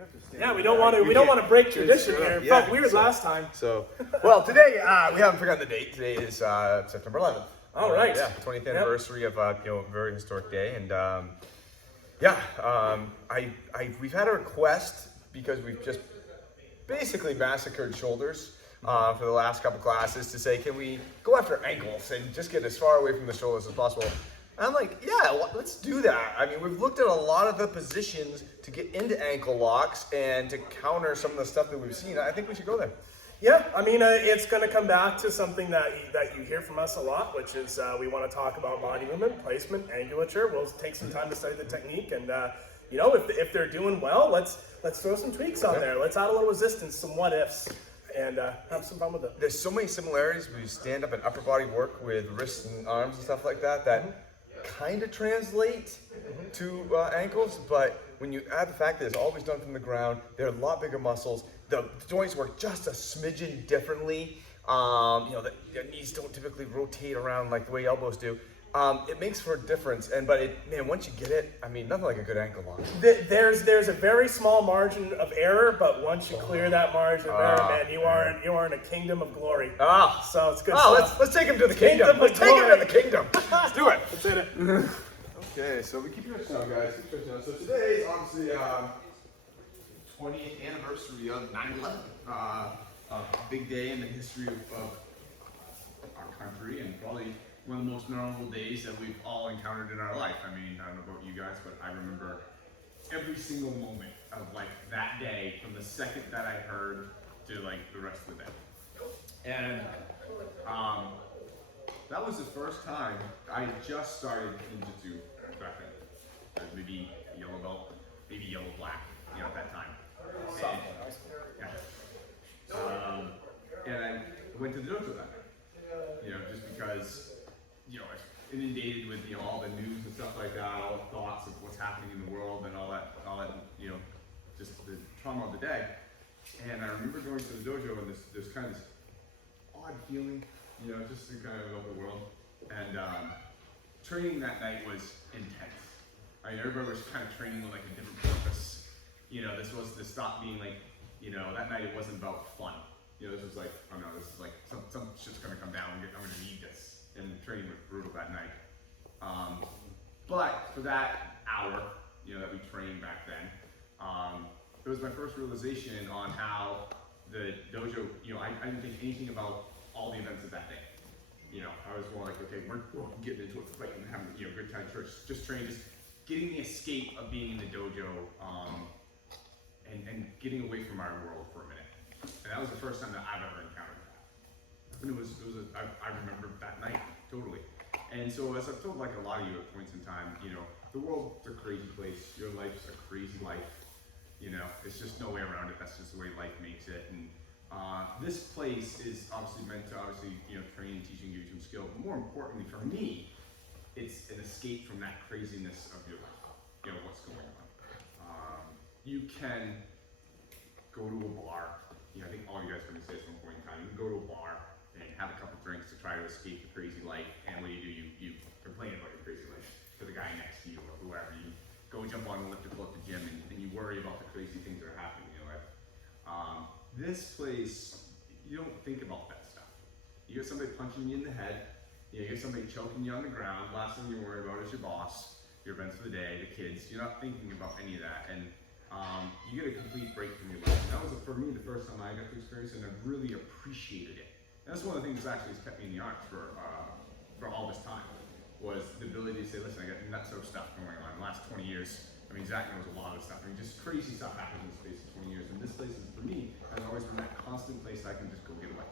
have to stand. Yeah, we don't want to break tradition here. It felt weird last time. So, well, today we haven't forgotten the date. Today is September 11th. All right. Yeah, 20th anniversary of a very historic day, and we've had a request because we've just basically massacred shoulders for the last couple classes to say, can we go after ankles and just get as far away from the shoulders as possible? And I'm like, yeah, let's do that. I mean, we've looked at a lot of the positions to get into ankle locks and to counter some of the stuff that we've seen. I think we should go there. Yeah, I mean, it's going to come back to something that you hear from us a lot, which is we want to talk about body movement, placement, angulature. We'll take some time to study the technique, and if they're doing well, let's throw some tweaks on there. Let's add a little resistance, some what ifs, and have some fun with it. There's so many similarities when you stand up and upper body work with wrists and arms and stuff like that kind of translate to ankles, but when you add the fact that it's always done from the ground, they're a lot bigger muscles. The joints work just a smidgen differently. The knees don't typically rotate around like the way elbows do. It makes for a difference, but once you get it, I mean, nothing like a good ankle lock. There's a very small margin of error, but once you clear that margin of error, man, you are in a kingdom of glory. So it's good stuff. Let's take him to the kingdom. Let's take him to the kingdom. Let's do it. Let's hit it. Okay, so we keep your down, guys. Keep your down. So today is obviously 20th anniversary of 9/11. A big day in the history of our country, and probably one of the most memorable days that we've all encountered in our life. I mean, I don't know about you guys, but I remember every single moment of like that day, from the second that I heard to like the rest of the day. And that was the first time I just started jiu-jitsu back then. Maybe yellow belt, maybe yellow black, at that time. And I went to the dojo that night, just because, inundated with, all the news and stuff like that, all the thoughts of what's happening in the world and all that, just the trauma of the day. And I remember going to the dojo and there's kind of this odd feeling, just to kind of know the world. And training that night was intense. I mean, everybody was kind of training with like a different purpose. This was to stop being like, that night it wasn't about fun. This was like, oh no, this is like, some shit's gonna come down, I'm gonna need this. And the training was brutal that night. But for that hour, that we trained back then, it was my first realization on how the dojo, I didn't think anything about all the events of that day. I was more like, okay, we're getting into a fight and having a good time church, just training, just getting the escape of being in the dojo, and getting away from our world for a minute. And that was the first time that I've ever encountered that. And I remember that night, totally. And so as I've told like a lot of you at points in time, the world's a crazy place, your life's a crazy life. It's just no way around it, that's just the way life makes it. And this place is obviously meant to train and teach and give you some skill, but more importantly for me, it's an escape from that craziness of your life, what's going on. You can go to a bar, I think all you guys are going to say at some point in time, you can go to a bar and have a couple drinks to try to escape the crazy life, and what do? You complain about your crazy life to the guy next to you or whoever. You go jump on an elliptical at the gym and you worry about the crazy things that are happening in your life. This place, you don't think about that stuff. You get somebody punching you in the head, you get somebody choking you on the ground, last thing you worry about is your boss, your events for the day, the kids. You're not thinking about any of that, and you get a complete break from your life. And that was, for me, the first time I got to experience it, and I really appreciated it. And that's one of the things that actually has kept me in the arts for all this time, was the ability to say, listen, I got nuts of stuff going on. In the last 20 years, Zach knows a lot of stuff. Just crazy stuff happens in the space of 20 years. And this place, for me, has always been that constant place that I can just go get away.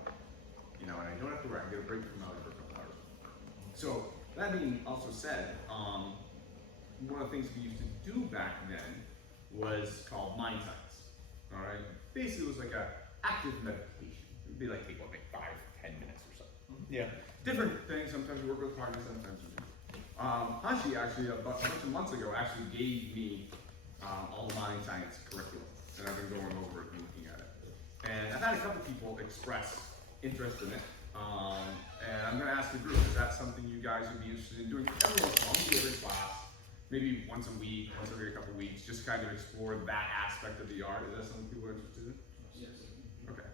And I don't have to work, I get a break from out for a couple hours. So, that being also said, one of the things we used to do back then was called mind science. All right, basically it was like a active meditation. It would be like take 5 or 10 minutes or so. Yeah. Different things. Sometimes you work with partners, sometimes you do. Hashi actually a bunch of months ago actually gave me all the mind science curriculum, and I've been going over it and looking at it. And I've had a couple people express interest in it. And I'm going to ask the group, is that something you guys would be interested in doing? Every once in a while, every class, maybe once a week, once every couple weeks, just kind of explore that aspect of the art. Is that something people are interested in? Yes. Okay.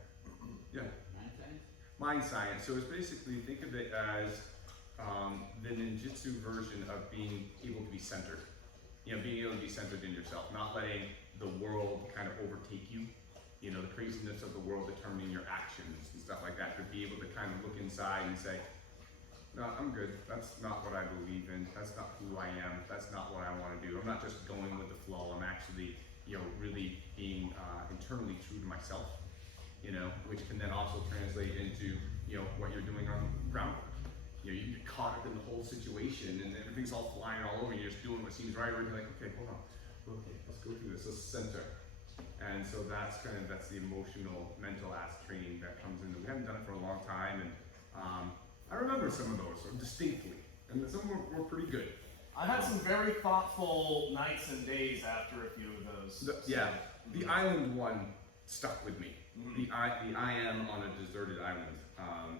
Yeah. Mind science? Mind science. So it's basically, think of it as the ninjutsu version of being able to be centered. You know, being able to be centered in yourself, not letting the world kind of overtake you. You know, the craziness of the world determining your actions and stuff like that. To be able to kind of look inside and say, no, I'm good. That's not what I believe in. That's not who I am. That's not what I want to do. I'm not just going with the flow. I'm actually, you know, really being internally true to myself, you know, which can then also translate into, you know, what you're doing on the ground. You know, you get caught up in the whole situation and everything's all flying all over and you're just doing what seems right, or you're like, okay, hold on. Okay, let's go through this. Let's center. And so that's the emotional, mental ass training that comes in. We haven't done it for a long time, and I remember some of those distinctly, and some were pretty good. I had some very thoughtful nights and days after a few of those. The island one stuck with me. Mm-hmm. The I am on a deserted island.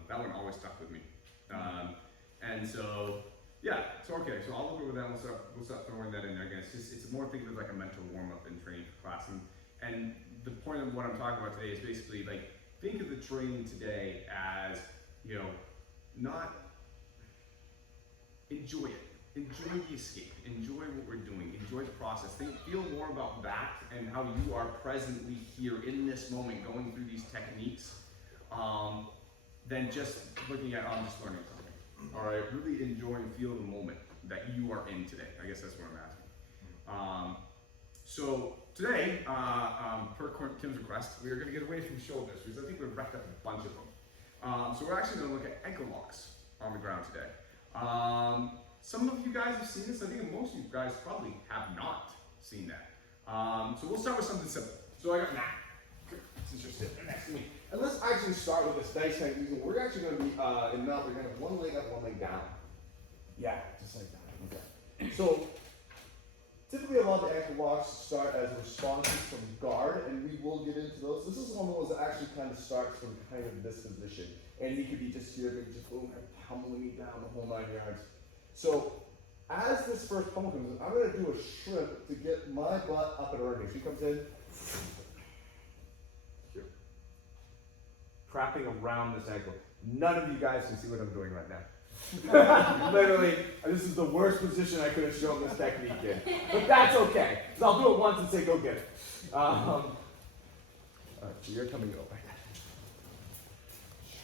That one always stuck with me. And so, yeah, so okay, so I'll look over that. We'll start throwing that in there again. It's more think of it like a mental warm up in training for class. And the point of what I'm talking about today is basically like, think of the training today as, you know, not enjoy it. Enjoy the escape. Enjoy what we're doing. Enjoy the process. Feel more about that and how you are presently here in this moment going through these techniques than just looking at, I'm just learning something. All right, really enjoy and feel the moment that you are in today. I guess that's what I'm asking. So today, per Kim's request, we are going to get away from shoulders because I think we've wrecked up a bunch of them. So we're actually going to look at ankle locks on the ground today. Some of you guys have seen this. I think most of you guys probably have not seen that. So we'll start with something simple. So I got Matt, since you're sitting there next to me. And let's actually start with this nice kind of easy. We're actually going to be in mount. We're going to have one leg up, one leg down. Yeah, just like that. Okay. So typically, a lot of the ankle locks start as responses from guard, and we will get into those. This is one of those that actually kind of starts from kind of this position, and he could be just here, maybe just boom, pummeling me down the whole 9 yards. So as this first pummel comes in, I'm going to do a shrimp to get my butt up and running. She comes in. Trapping around this ankle. None of you guys can see what I'm doing right now. Literally, this is the worst position I could have shown this technique in. But that's okay. So I'll do it once and say, go get it. Alright, so you're coming over.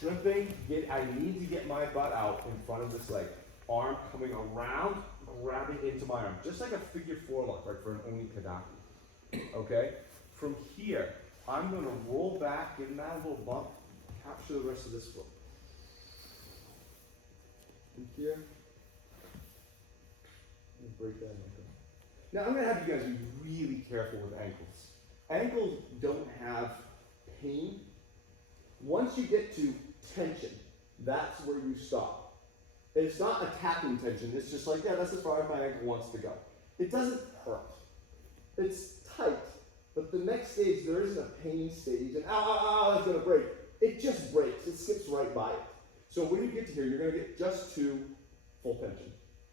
Shrimping, I need to get my butt out in front of this leg. Arm coming around, grabbing into my arm. Just like a figure 4 lock, like for an Oni Kadaki. Okay? From here, I'm going to roll back, give that a little bump, capture the rest of this foot. And here, and break that ankle. Now I'm going to have you guys be really careful with ankles. Ankles don't have pain. Once you get to tension, that's where you stop. It's not attacking tension. It's just like, yeah, that's as far as my ankle wants to go. It doesn't hurt. It's tight. But the next stage, there isn't a pain stage, and that's going to break. It just breaks. It skips right by it. So when you get to here, you're going to get just to full tension.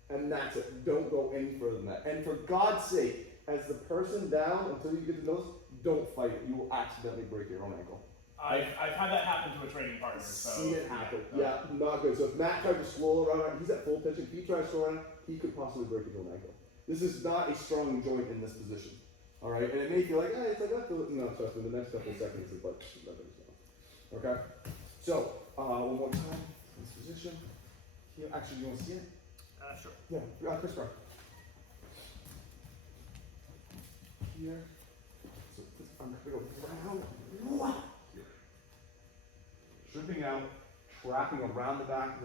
And that's it. Don't go any further than that. And for God's sake, as the person down until you get to nose, don't fight it. You will accidentally break your own ankle. I've had that happen to a training partner. So Seen it happen. Yeah, not good. So if Matt tried to swirl around, he's at full tension. If he tries to swirl around, he could possibly break his own ankle. This is not a strong joint in this position. All right, and it may feel like, it's like, I feel it. No, trust me, the next couple of seconds is like, okay? So, one more time, this position. Here, actually, you want to see it? sure. Yeah, Chris Brown. Here. So, I'm going to go round. Here. Stripping out, trapping around the back,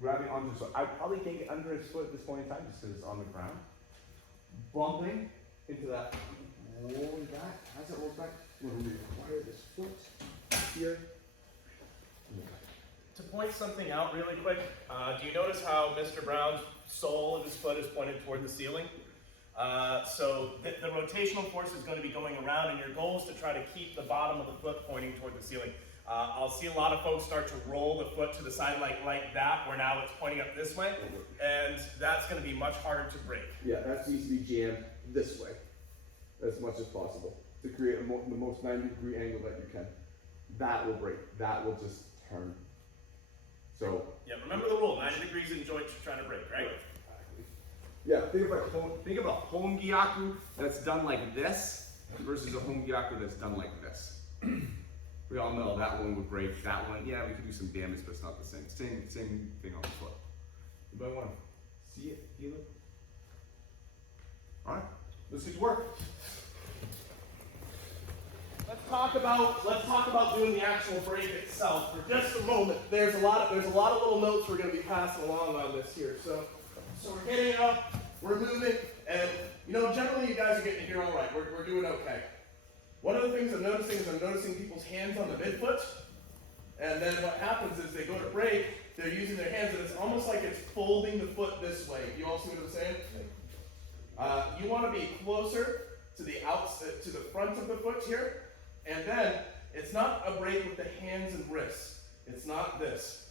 grabbing onto the foot. I probably can't get under his foot at this point in time just because it's on the ground. Bumping into that. Rolling back. As it rolls back, we're going to require this foot here. To point something out really quick, do you notice how Mr. Brown's sole of his foot is pointed toward the ceiling? So the rotational force is going to be going around, and your goal is to try to keep the bottom of the foot pointing toward the ceiling. I'll see a lot of folks start to roll the foot to the side like that, where now it's pointing up this way, and that's going to be much harder to break. Yeah, that needs to be jammed this way as much as possible to create the most 90-degree angle that you can. That will break. That will just turn. So. Yeah, remember the rule: 90 degrees in joint you're trying to break, right? Yeah, think of a home gyaku that's done like this versus a home gyaku that's done like this. We all know that one would break. That one, yeah, we could do some damage, but it's not the same. Same thing on the foot. Anybody want to see it, feel it? All right, let's get to work. Let's talk about doing the actual break itself for just a moment. There's a lot of little notes we're going to be passing along on this here. So we're getting it up, we're moving, and generally you guys are getting here all right. We're doing okay. One of the things I'm noticing people's hands on the midfoot, and then what happens is they go to break, they're using their hands, and it's almost like it's folding the foot this way. You all see what I'm saying? You want to be closer to the front of the foot here, and then it's not a break with the hands and wrists. It's not this.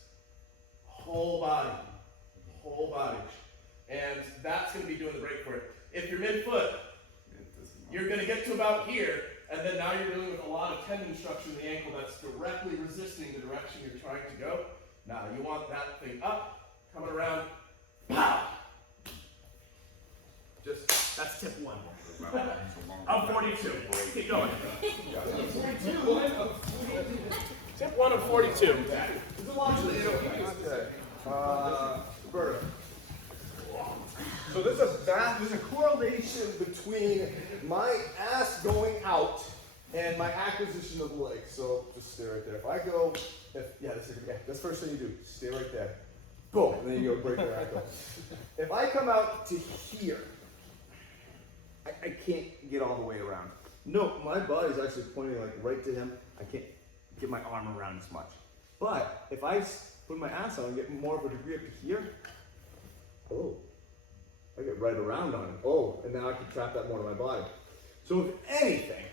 Whole body. And that's going to be doing the break for it. If you're midfoot, you're going to get to about here, and then now you're dealing with a lot of tendon structure in the ankle that's directly resisting the direction you're trying to go. Now you want that thing up, coming around, pow! That's tip 1. Of 42. Keep going. Tip 1 of 42. There's a lot to this. Okay. Roberta. So there's a correlation between my ass going out and my acquisition of the leg. So just stay right there. If I go, that's the first thing you do. Stay right there. Boom, and then you go break your ankle. If I come out to here, I can't get all the way around. No, my body's actually pointing like right to him. I can't get my arm around as much. But if I put my ass on and get more of a degree up to here, I get right around on it. And now I can trap that more to my body. So if anything,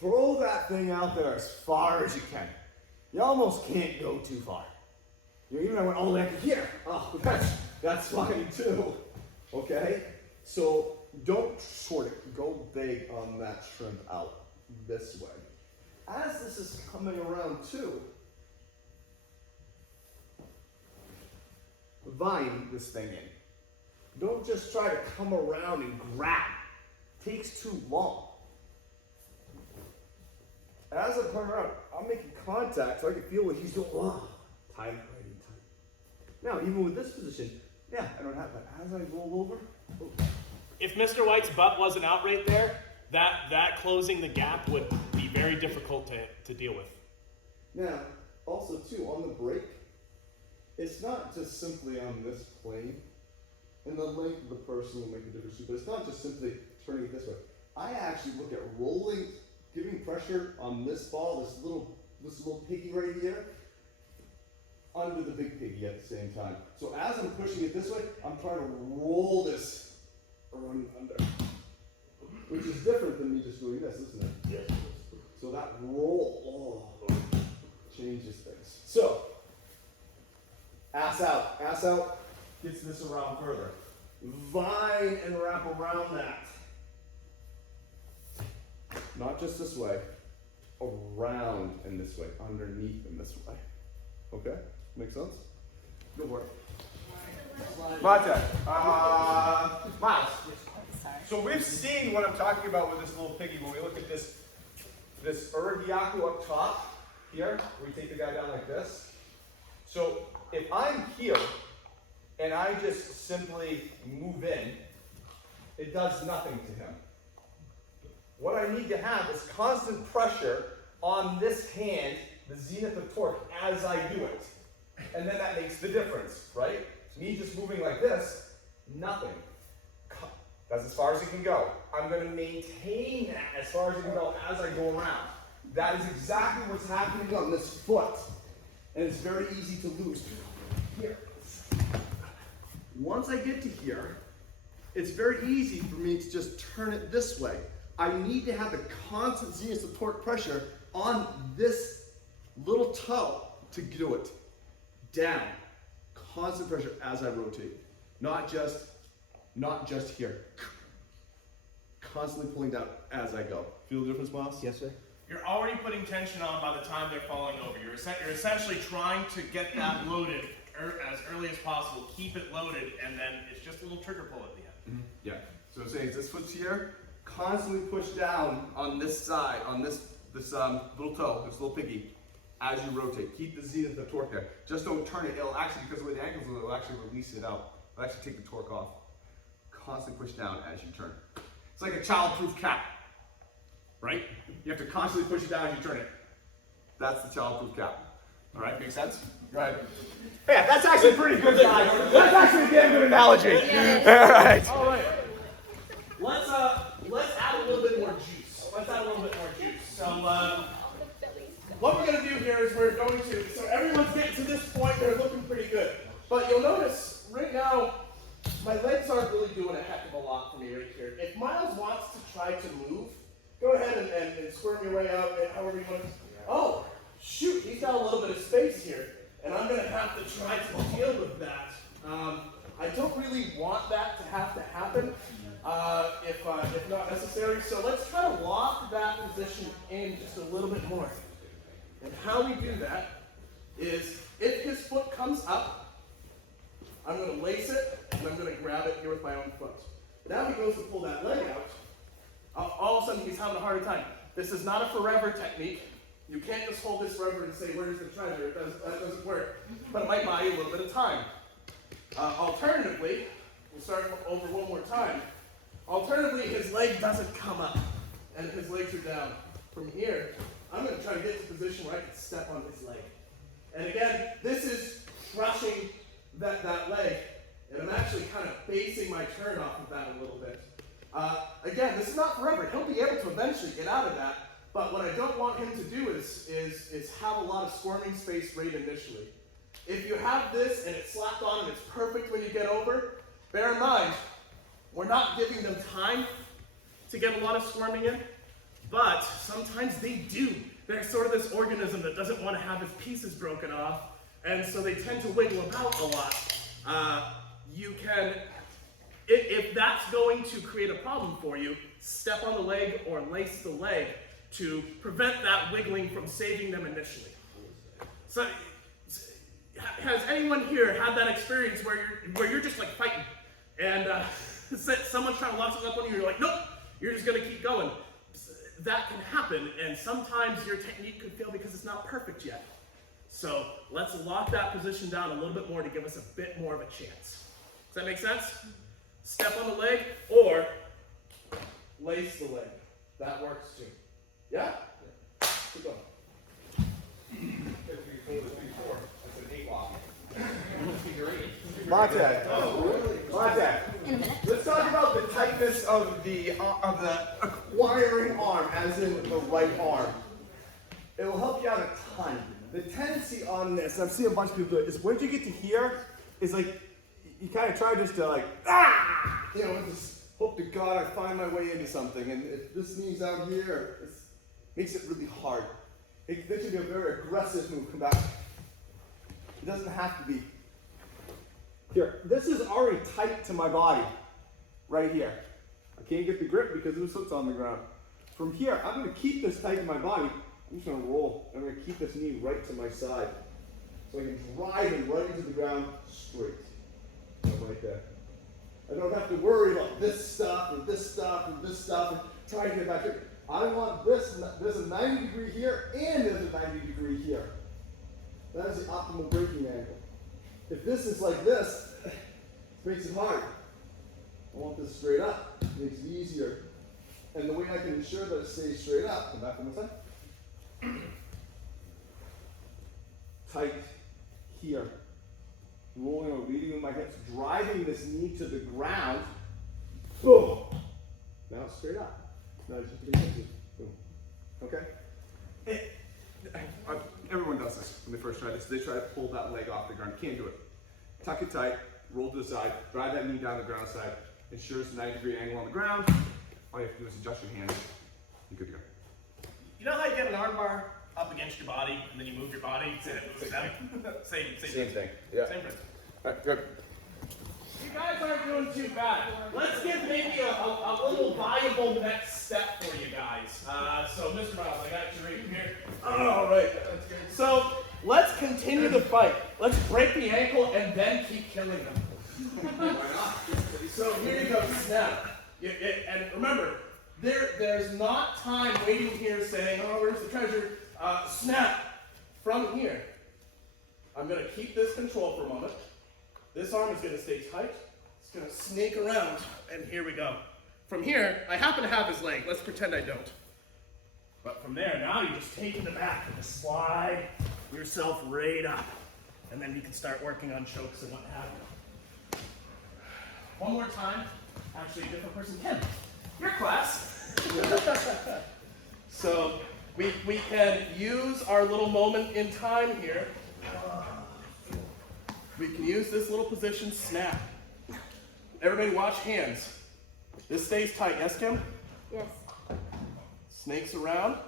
throw that thing out there as far as you can. You almost can't go too far. Even I went all the way up to here. That's fine too. Okay? So don't short it. Go big on that shrimp out this way. As this is coming around too, vine this thing in. Don't just try to come around and grab. It takes too long. As I turn around, I'm making contact so I can feel what he's doing. Tight, right in tight. Now, even with this position, I don't have that. As I roll over, If Mr. White's butt wasn't out right there, that closing the gap would be very difficult to deal with. Now, also too, on the break, it's not just simply on this plane, and the length of the person will make a difference too, but it's not just simply turning it this way. I actually look at rolling, giving pressure on this ball, this little piggy right here, under the big piggy at the same time. So as I'm pushing it this way, I'm trying to roll this around under, which is different than me just doing this, isn't it? Yes. So that roll, changes things. So, ass out, gets this around further. Vine and wrap around that. Not just this way, around and this way, underneath and this way. Okay? Make sense? Go for it. Miles. So we've seen what I'm talking about with this little piggy when we look at this Uragyaku up top here, where we take the guy down like this. So if I'm here and I just simply move in, it does nothing to him. What I need to have is constant pressure on this hand, the zenith of torque, as I do it. And then that makes the difference, right? Me just moving like this, nothing. That's as far as it can go. I'm going to maintain that as far as it can go as I go around. That is exactly what's happening on this foot. And it's very easy to lose. Here. Once I get to here, it's very easy for me to just turn it this way. I need to have the constant zenith of torque pressure on this Little toe to do it. Down. Constant pressure as I rotate. Not just here. Constantly pulling down as I go. Feel the difference, boss? Yes, sir. You're already putting tension on by the time they're falling over. You're essentially trying to get that loaded as early as possible. Keep it loaded, and then it's just a little trigger pull at the end. Yeah. So I'm saying this foot's here. Constantly push down on this side, on this little toe, this little piggy, as you rotate. Keep the zenith of the torque there. Just don't turn it. It'll actually, because of the way the ankles will, it'll actually release it out. It'll actually take the torque off. Constantly push down as you turn. It's like a child-proof cap, right? You have to constantly push it down as you turn it. That's the child-proof cap. All right, make sense? Right. Yeah, that's actually pretty good, guys. That's actually a damn good analogy. All right. All right. Let's add a little bit more juice. So what we're going to do here is we're going to, so everyone's getting to this point, they're looking pretty good. But you'll notice right now, my legs aren't really doing a heck of a lot for me right here. If Miles wants to try to move, go ahead and squirm your way out, and however you want to. Oh, shoot, he's got a little bit of space here, and I'm going to have to try to deal with that. I don't really want that to happen, if not necessary. So let's try to lock that position in just a little bit more. And how we do that is, if his foot comes up, I'm going to lace it, and I'm going to grab it here with my own foot. Now he goes to pull that leg out. All of a sudden, he's having a harder time. This is not a forever technique. You can't just hold this forever and say, where's the treasure? That doesn't work. But it might buy you a little bit of time. Alternatively, we'll start over one more time. Alternatively, his leg doesn't come up, and his legs are down. From here, I'm going to try to get to a position where I can step on his leg. And again, this is crushing that leg, and I'm actually kind of basing my turn off of that a little bit. Again, this is not forever. He'll be able to eventually get out of that, but what I don't want him to do is have a lot of squirming space right initially. If you have this and it's slapped on and it's perfect when you get over, bear in mind, we're not giving them time to get a lot of squirming in, but sometimes they do. They're sort of this organism that doesn't want to have its pieces broken off, and so they tend to wiggle about a lot. You can, if that's going to create a problem for you, step on the leg or lace the leg to prevent that wiggling from saving them initially. So, has anyone here had that experience where you're just like fighting, and someone's trying to lock something up on you, and you're like, nope, you're just gonna keep going? That can happen, and sometimes your technique could fail because it's not perfect yet. So let's lock that position down a little bit more to give us a bit more of a chance. Does that make sense? Step on the leg or lace the leg. That works too. Yeah? Keep going. If we hold it before, it's an 8 lock. Montag, let's talk about the tightness of the acquiring arm, as in the right arm. It will help you out a ton. The tendency on this, and I've seen a bunch of people do it, is once you get to here, it's like you kind of try just to like, just hope to God I find my way into something. And if this knee's out here, it makes it really hard. This should be a very aggressive move. Come back. It doesn't have to be. Here, this is already tight to my body, right here. I can't get the grip because this foot's on the ground. From here, I'm going to keep this tight to my body. I'm just going to roll. I'm going to keep this knee right to my side, so I can drive him right into the ground straight. Right there. I don't have to worry about this stuff and this stuff and this stuff and trying to get back here. I want this. There's a 90 degree here and there's a 90 degree here. That is the optimal braking angle. If this is like this, it makes it hard. I want this straight up. It makes it easier. And the way I can ensure that it stays straight up, come back on my side. Tight here. Rolling or leading with my hips, driving this knee to the ground. Boom. Now it's straight up. Now it's just getting into. Boom. Okay? Everyone does this when they first try this. They try to pull that leg off the ground. Can't do it. Tuck it tight, roll to the side, drive that knee down the ground side. Ensure it's a 90-degree angle on the ground. All you have to do is adjust your hands. You're good to go. You know how you get an arm bar up against your body, and then you move your body, and it moves them. Same thing. Yeah. Same principle. All right, good. You guys aren't doing too bad. Let's give maybe a little viable next step for you guys. So, Mr. Miles, I got you right here. All right. So, let's continue the fight. Let's break the ankle and then keep killing them. So, here you go. Snap. And remember, there's not time waiting here saying, oh, where's the treasure? Snap. From here. I'm going to keep this control for a moment. This arm is going to stay tight. It's going to snake around, and here we go. From here, I happen to have his leg. Let's pretend I don't. But from there, now you just take it back and slide yourself right up. And then you can start working on chokes and what have you. One more time. Actually, a different person. Kim, your class. So we can use our little moment in time here. We can use this little position, snap. Everybody watch hands. This stays tight, yes, Kim? Yes. Snakes around.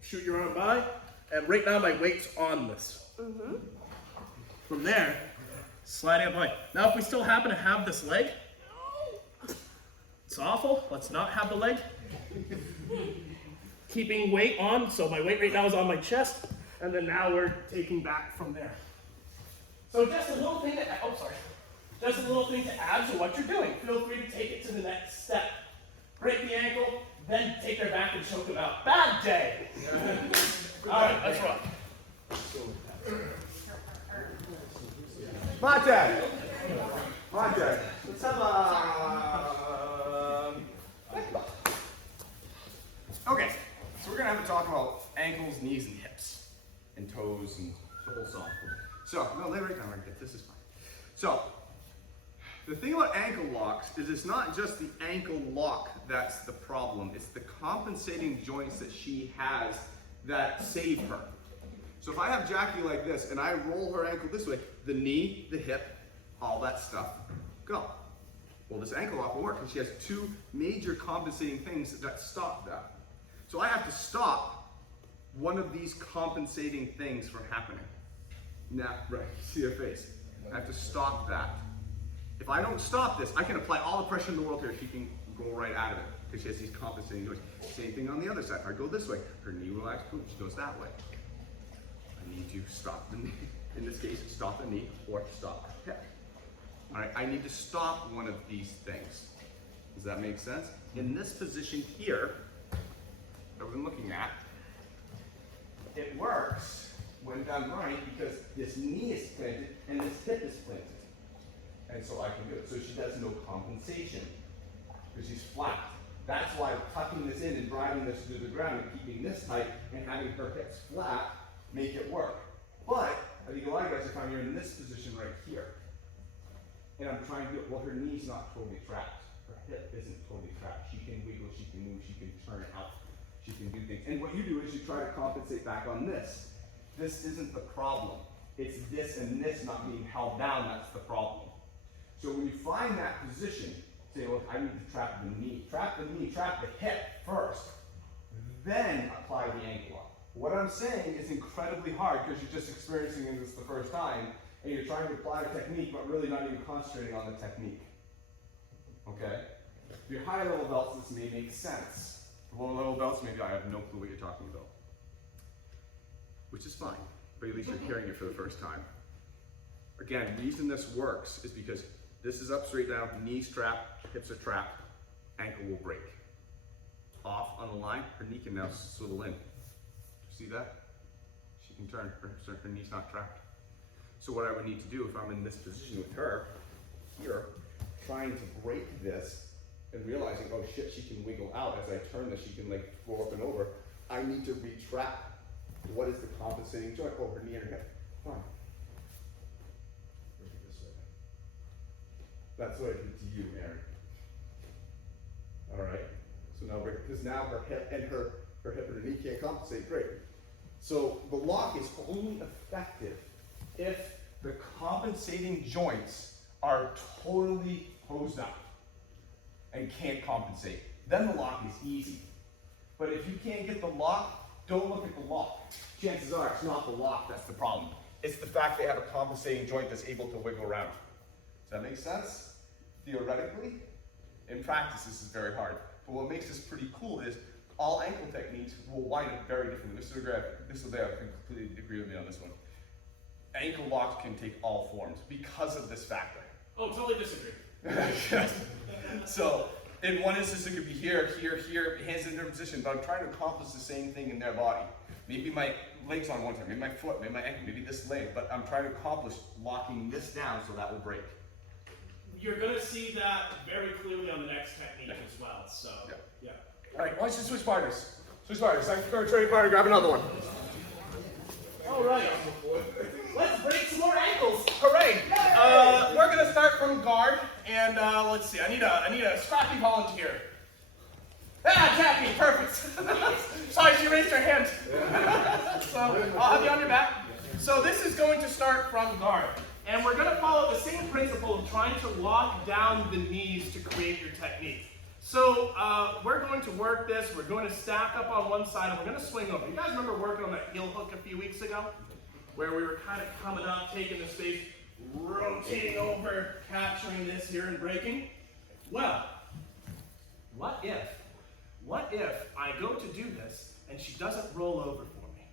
Shoot your arm by. And right now my weight's on this. Mm-hmm. From there, sliding up by. Now if we still happen to have this leg, it's awful. Let's not have the leg. Keeping weight on, so my weight right now is on my chest. And then now we're taking back from there. So just a little thing to add to what you're doing. Feel free to take it to the next step. Break the ankle, then take their back and choke them out. Bad day. All right, let's rock. Monte! Let's have Okay, so we're gonna have to talk about ankles, knees, and hips, and toes, and the whole song. So, no, lay right down right there. This is fine. So, the thing about ankle locks is it's not just the ankle lock that's the problem. It's the compensating joints that she has that save her. So if I have Jackie like this and I roll her ankle this way, the knee, the hip, all that stuff, go. Well, this ankle lock will work because she has two major compensating things that stop that. So I have to stop one of these compensating things from happening. Now, right, see her face. I have to stop that. If I don't stop this, I can apply all the pressure in the world here. She can go right out of it because she has these compensating joints. Same thing on the other side. If I go this way, her knee relaxes, boom, she goes that way. I need to stop the knee. In this case, stop the knee or stop the hip. All right, I need to stop one of these things. Does that make sense? In this position here that we've been looking at, it works when done right because this knee is planted and this hip is planted. And so I can do it. So she does no compensation because she's flat. That's why tucking this in and driving this to the ground and keeping this tight and having her hips flat make it work. But I think a lot of you guys are finding you're in this position right here. And I'm trying to do it, well, her knee's not totally trapped. Her hip isn't totally trapped. She can wiggle, she can move, she can turn out, she can do things. And what you do is you try to compensate back on this. This isn't the problem. It's this and this not being held down, that's the problem. So when you find that position, say, look, I need to trap the knee, trap the hip first, then apply the ankle lock. What I'm saying is incredibly hard because you're just experiencing this the first time and you're trying to apply a technique but really not even concentrating on the technique. Okay? For your higher level belts, this may make sense. For lower level belts, maybe I have no clue what you're talking about. Which is fine, but at least you're hearing it for the first time. Again, the reason this works is because this is up straight down, knees trapped, hips are trapped, ankle will break. Off on the line, her knee can now swivel in. See that? She can turn, her knee's not trapped. So what I would need to do if I'm in this position with her, here, trying to break this and realizing, oh shit, she can wiggle out as I turn this, she can like go up and over, I need to retrap. What is the compensating joint? Oh, her knee and her hip. Fine. Break it this way. That's what I did to you, Mary. All right. So now, because now her hip and her hip and her knee can't compensate. Great. So the lock is only effective if the compensating joints are totally closed up and can't compensate. Then the lock is easy. But if you can't get the lock Don't look at the lock. Chances are it's not the lock that's the problem. It's the fact they have a compensating joint that's able to wiggle around. Does that make sense? Theoretically, in practice this is very hard. But what makes this pretty cool is all ankle techniques will wind up very differently. Mr. McGrath, Mr. Leo can completely agree with me on this one. Ankle locks can take all forms because of this factor. Oh, totally disagree. Yes. So, in one instance it could be here, here, here, hands in their position, but I'm trying to accomplish the same thing in their body. Maybe my leg's on one side, maybe my foot, maybe my ankle, maybe this leg, but I'm trying to accomplish locking this down so that will break. You're going to see that very clearly on the next technique as well, so, yeah. All right, watch the switch partners. Switch partners, second third training partner, grab another one. All right. Let's break some more ankles. Hooray! We're gonna start from guard, and let's see. I need a scrappy volunteer. Ah, Jackie, perfect. Sorry, she raised her hand. So I'll have you on your back. So this is going to start from guard, and we're gonna follow the same principle of trying to lock down the knees to create your technique. So we're going to work this. We're going to stack up on one side, and we're going to swing over. You guys remember working on that heel hook a few weeks ago? Where we were kind of coming up, taking the space, rotating over, capturing this here and breaking? Well, what if I go to do this and she doesn't roll over for me?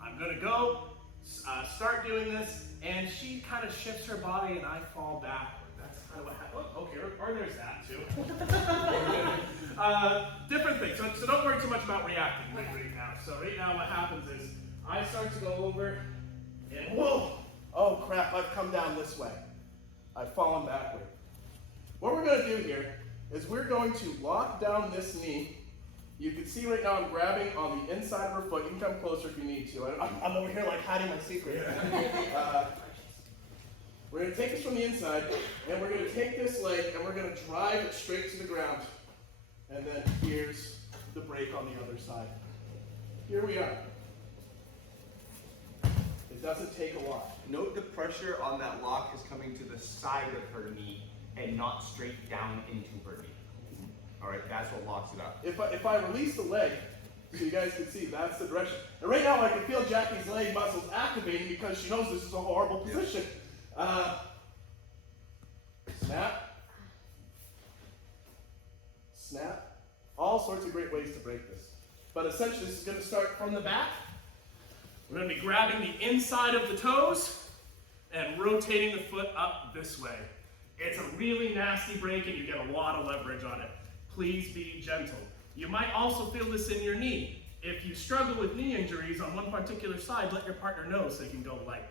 I'm going to go, start doing this, and she kind of shifts her body and I fall backward. That's kind of what happened. Oh, okay, or there's that too. Different things. So don't worry too much about reacting right now. So right now what happens is I start to go over, and whoa! Oh crap, I've come down this way. I've fallen backward. What we're going to do here is we're going to lock down this knee. You can see right now I'm grabbing on the inside of her foot. You can come closer if you need to. I'm over here like hiding my secret. We're going to take this from the inside, and we're going to take this leg, and we're going to drive it straight to the ground. And then here's the break on the other side. Here we are. It doesn't take a lot. Note the pressure on that lock is coming to the side of her knee and not straight down into her knee. All right, that's what locks it up. If I release the leg, so you guys can see, that's the direction. And right now I can feel Jackie's leg muscles activating because she knows this is a horrible position. Snap. Snap. All sorts of great ways to break this. But essentially this is going to start from the back. We're going to be grabbing the inside of the toes and rotating the foot up this way. It's a really nasty break and you get a lot of leverage on it. Please be gentle. You might also feel this in your knee. If you struggle with knee injuries on one particular side, let your partner know so you can go light.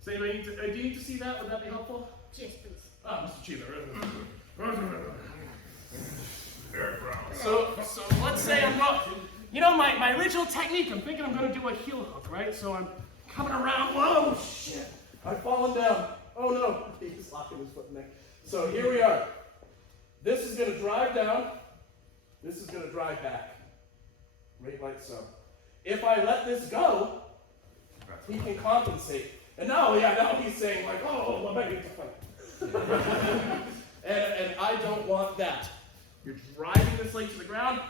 So anyway, do you need to see that? Would that be helpful? Yes, please. Ah, Mr. Cheever. So let's say I'm going, you know, my original technique, I'm thinking I'm going to do a heel hook, right? So I'm coming around, whoa, shit, I've fallen down. Oh no, he's locking his foot in there. So here we are. This is going to drive down, this is going to drive back, right like so. If I let this go, he can compensate. And now he's saying like, oh, I might need to fight. and I don't want that. You're driving this leg to the ground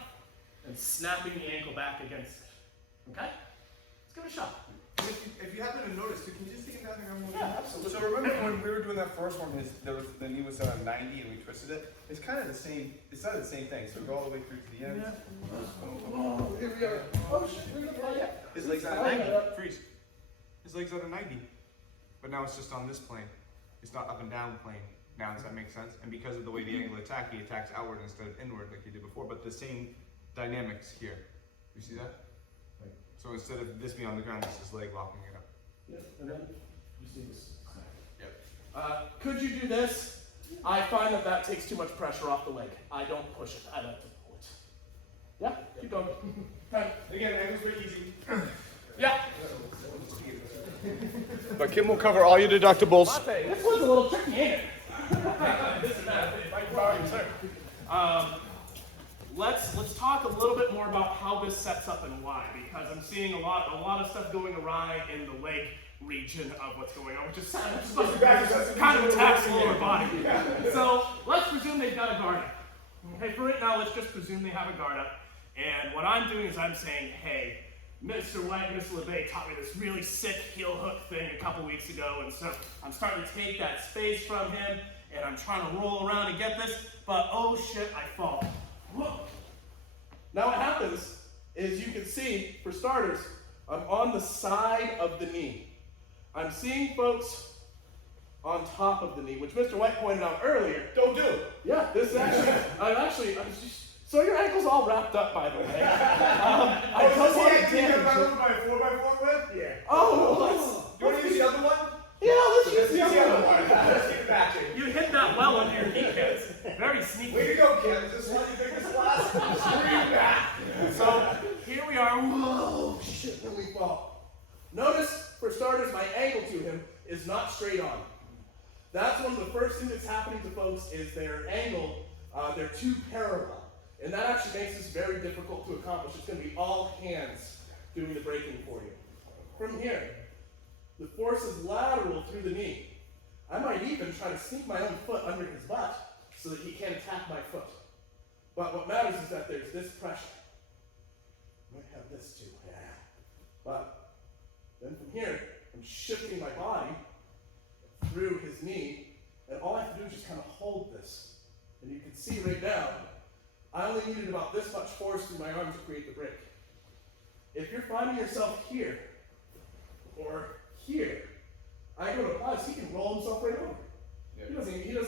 and snapping the ankle back against it. Okay? Let's give it a shot. If you happen to notice, can you just take it down and Yeah, absolutely. So remember when we were doing that first one, the knee was on 90 and we twisted it? It's kind of the same, it's not the same thing. So go all the way through to the end. Oh, here we are. Oh shit, we're gonna fly. His leg's at a 90. Freeze. His leg's at a 90. But now it's just on this plane. It's not up and down plane. Now, does that make sense? And because of the way the angle attack, he attacks outward instead of inward like he did before, but the same dynamics here. You see that? Right. So instead of this being on the ground, it's his leg locking it up. Yeah, and then you see this. Yep. Could you do this? I find that takes too much pressure off the leg. I don't push it. I like to pull it. Yeah, keep going. Again, ankle's pretty easy. Yeah. But Kim will cover all your deductibles. This one's a little tricky, ain't it? This is that. If I can borrow your turn. Let's talk a little bit more about how this sets up and why, because I'm seeing a lot of stuff going awry in the leg region of what's going on, which is kind of attacks the lower body. So let's presume they've got a guard up. Okay, for right now, let's just presume they have a guard up. And what I'm doing is I'm saying, hey, Mr. White and Mr. LeBay taught me this really sick heel hook thing a couple weeks ago, and so I'm starting to take that space from him, and I'm trying to roll around and get this, but oh shit, I fall. Whoa. Now what happens is you can see, for starters, I'm on the side of the knee. I'm seeing folks on top of the knee, which Mr. White pointed out earlier. Don't do it. Yeah, this is actually, so your ankle's all wrapped up, by the way. I don't want to damage it. My 4x4 with? Yeah. Oh, Do you want to use the other one? yeah, let's use the Use other one. Let's keep it matching. You hit that well under your kneecaps. Very sneaky. Way to go, Kim. Is this one you think is last? Scream back. So here we are. Whoa, shit, when we fall. Notice, for starters, my angle to him is not straight on. That's one of the first things that's happening to folks is their angle, they're too parallel. And that actually makes this very difficult to accomplish. It's going to be all hands doing the braking for you. From here, the force is lateral through the knee. I might even try to sneak my own foot under his butt so that he can't attack my foot. But what matters is that there's this pressure. Might have this too, yeah. But then from here, I'm shifting my body through his knee, and all I have to do is just kind of hold this. And you can see right now, I only needed about this much force through my arm to create the break. If you're finding yourself here, or here, I go to pause, he can roll himself right over.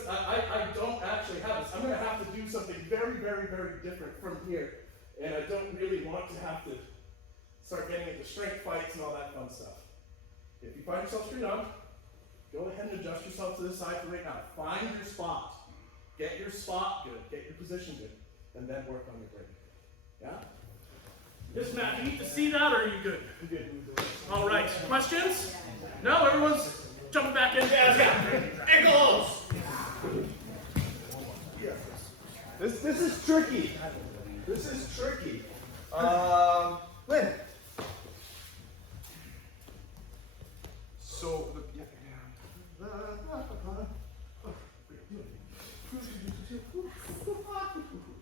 I don't actually have this. I'm going to have to do something very, very, very different from here. And I don't really want to have to start getting into strength fights and all that fun stuff. If you find yourself straight on, go ahead and adjust yourself to the side for right now. Find your spot. Get your spot good. Get your position good. And then work on your break. Yeah? Yes, Matt, you need to see that, or are you good? I'm good. All right. Questions? No? Everyone's jumping back in? Ankles! This is tricky. This is tricky. Lynn. So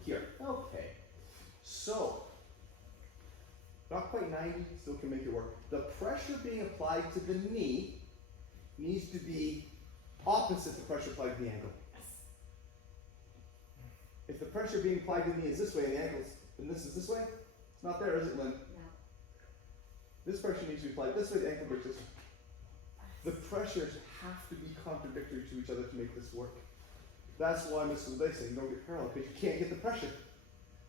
Here. Okay. So, not quite 90, still can make it work. The pressure being applied to the knee needs to be opposite the pressure applied to the ankle. If the pressure being applied to the knee is this way and the ankles, then this is this way, it's not there, is it, Lynn? No. This pressure needs to be applied this way, the ankle breaks this way. The pressures have to be contradictory to each other to make this work. That's why Mr. LeBay saying don't get parallel, because you can't get the pressure.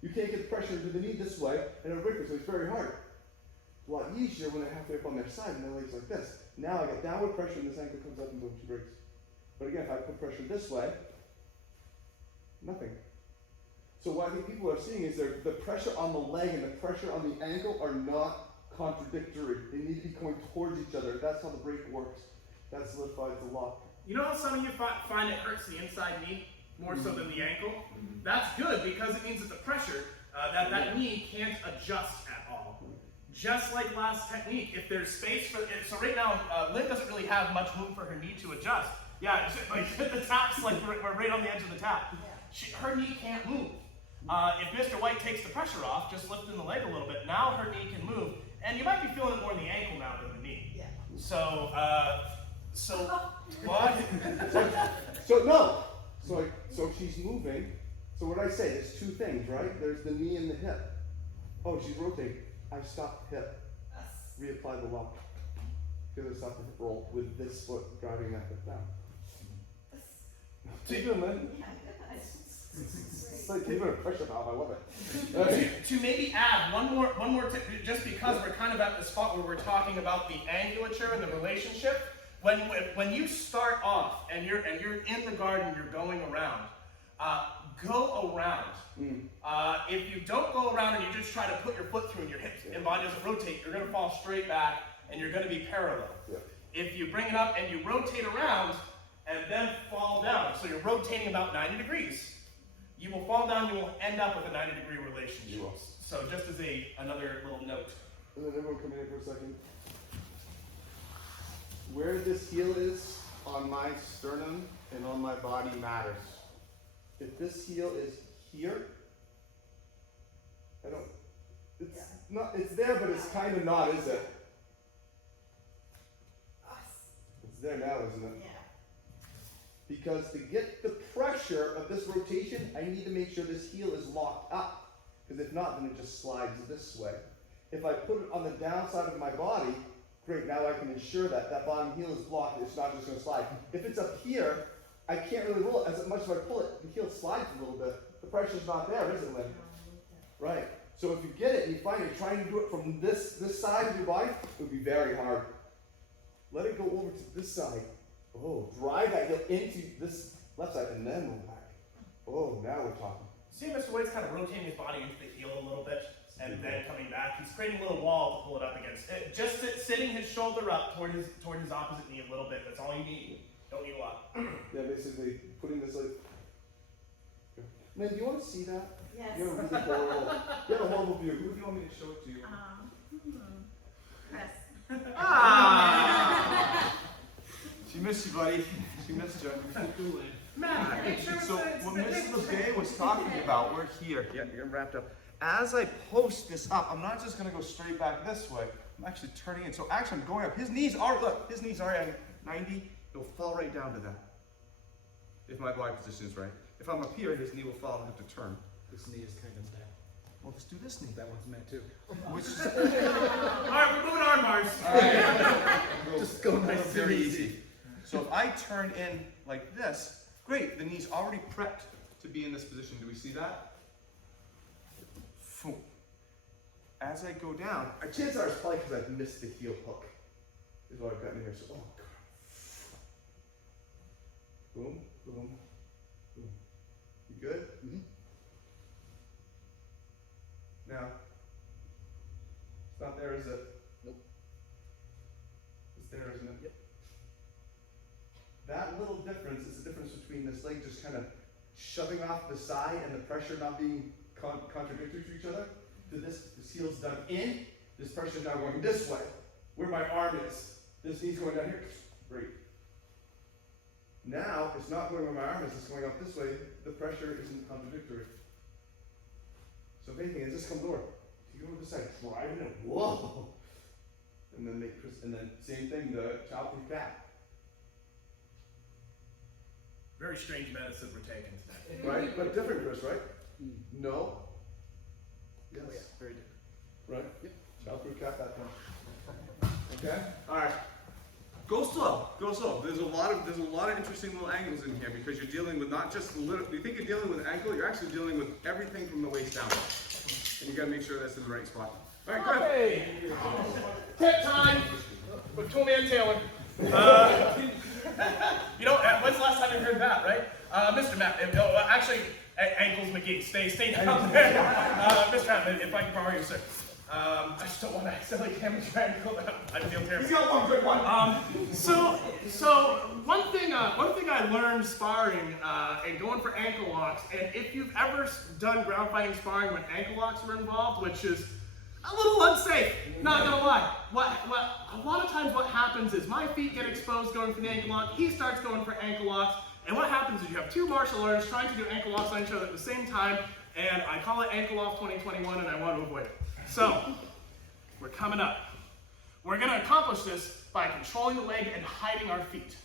You can't get the pressure into the knee this way and it'll break this way. It's very hard. A lot easier when they're halfway up on their side and their legs like this. Now I get downward pressure and this ankle comes up and boom, she breaks. But again, if I put pressure this way, nothing. So what I think people are seeing is the pressure on the leg and the pressure on the ankle are not contradictory. They need to be going towards each other. That's how the break works. That solidifies the lock. You know how some of you find it hurts the inside knee more so than the ankle? That's good because it means that the pressure, that knee can't adjust at all. Just like last technique, if there's space for it, so right now, Lynn doesn't really have much room for her knee to adjust. Yeah, like the tap's like we're right on the edge of the tap. Her knee can't move. If Mr. White takes the pressure off, just lifting the leg a little bit, now her knee can move. And you might be feeling it more in the ankle now than the knee. Yeah. So what? So she's moving. So what did I say? There's two things, right? There's the knee and the hip. Oh, she's rotating. I stopped the hip. Reapply the lock. Because I stopped the hip roll with this foot driving that hip down. What are you doing, Lynn? It's like giving a pressure valve. I love it. To maybe add one more tip, just because we're kind of at the spot where we're talking about the angulature and the relationship. When you start off and you're in the garden, you're going around. Go around. If you don't go around and you just try to put your foot through and your hip and body doesn't rotate, you're going to fall straight back and you're going to be parallel. Yeah. If you bring it up and you rotate around and then fall down, so you're rotating about 90 degrees, you will fall down, you will end up with a 90-degree relationship. You will. So just as another little note. And then everyone come in here for a second. Where this heel is on my sternum and on my body matters. If this heel is here, It's not. It's there, but it's kind of not, is it? It's there now, isn't it? Yeah. Because to get the pressure of this rotation, I need to make sure this heel is locked up. Because if not, then it just slides this way. If I put it on the downside of my body, great, now I can ensure that that bottom heel is blocked, it's not just going to slide. If it's up here, I can't really roll it. As much as I pull it, the heel slides a little bit. The pressure's not there, is it, Lynn? Right. So if you get it and you find you're trying to do it from this side of your body, it would be very hard. Let it go over to this side. Oh, drive that heel into this left side and then roll back. Oh, now we're talking. See Mr. Wade's kind of rotating his body into the heel a little bit and then coming back. He's creating a little wall to pull it up against. Just sitting his shoulder up toward his opposite knee a little bit. That's all you need. Don't need a lot. Yeah, basically putting this like. Man, do you want to see that? Yes. You have a really horrible, you have a horrible view. Who do you want me to show it to you? Chris. Ah! She missed you, buddy. She missed you. Matt, So what Mrs. LeBay was talking about, we're here. Yeah, you're wrapped up. As I post this up, I'm not just gonna go straight back this way. I'm actually turning it. So actually I'm going up. His knees are at 90. It'll fall right down to that. If my body position is right. If I'm up here, his knee will fall and I have to turn. This knee is kind of bad. Well, let's do this knee. That one's meant too. Which is Alright, we're moving arm bars. Just go nice and very easy. easy. So if I turn in like this, great, the knee's already prepped to be in this position. Do we see that? Boom. As I go down, Chances are it's probably because I've missed the heel hook. Is what I've gotten here. So, oh god. Boom, boom, boom. You good? Mm-hmm. Now, it's not there, is it? Nope. It's there, isn't it? Yep. That little difference is the difference between this leg just kind of shoving off the side and the pressure not being contradictory to each other. To this heel's done in, this pressure is now going this way, where my arm is. This knee's going down here. Great. Now, it's not going where my arm is, it's going up this way. The pressure isn't contradictory. So if anything, as this comes over, if you go to this side, driving it, whoa! And then same thing, the childproof cap. Very strange medicine we're taking today. Right? But different, Chris, right? No? Yes. Oh yeah, very different. Right? Yep. Childproof cap that time. Okay? alright. Go slow, go slow. There's a lot of interesting little angles in here because you're dealing with not just the little, you think you're dealing with ankle, you're actually dealing with everything from the waist down. And you gotta make sure that's in the right spot. Alright, good. Hey! Tip time with Toolman Taylor. You know, when's the last time you heard that, right? Mr. Matt, actually, Ankles McGee, stay down there. Mr. Matt, if I can borrow you, sir. I just don't want to accidentally damage your ankle. I feel terrible. He's got one good one. So one thing I learned sparring and going for ankle locks, and if you've ever done ground fighting sparring when ankle locks were involved, which is a little unsafe, not gonna lie. A lot of times what happens is my feet get exposed going for the ankle lock, he starts going for ankle locks, and what happens is you have two martial artists trying to do ankle locks on each other at the same time, and I call it Ankle Off 2021 and I want to avoid it. So, we're coming up. We're gonna accomplish this by controlling the leg and hiding our feet.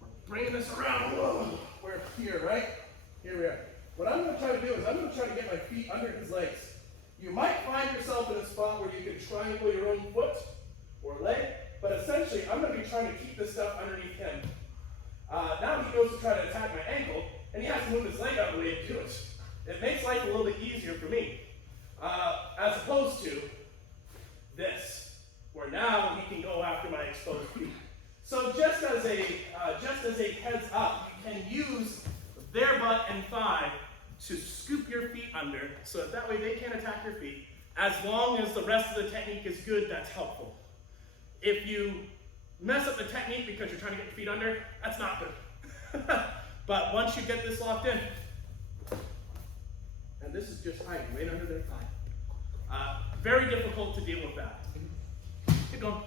We're bringing this around. Whoa, we're here, right? Here we are. What I'm gonna try to do is I'm gonna try to get my feet under his legs. You might find yourself in a spot where you can triangle your own foot or leg, but essentially I'm going to be trying to keep this stuff underneath him. Now he goes to try to attack my ankle, and he has to move his leg out of the way to do it. It makes life a little bit easier for me, as opposed to this, where now he can go after my exposed feet. So just as a heads up, you can use their butt and thigh to scoop your feet under, so that way they can't attack your feet. As long as the rest of the technique is good, that's helpful. If you mess up the technique because you're trying to get your feet under, that's not good. But once you get this locked in, and this is just hiding right under their thigh. Very difficult to deal with that. Keep going.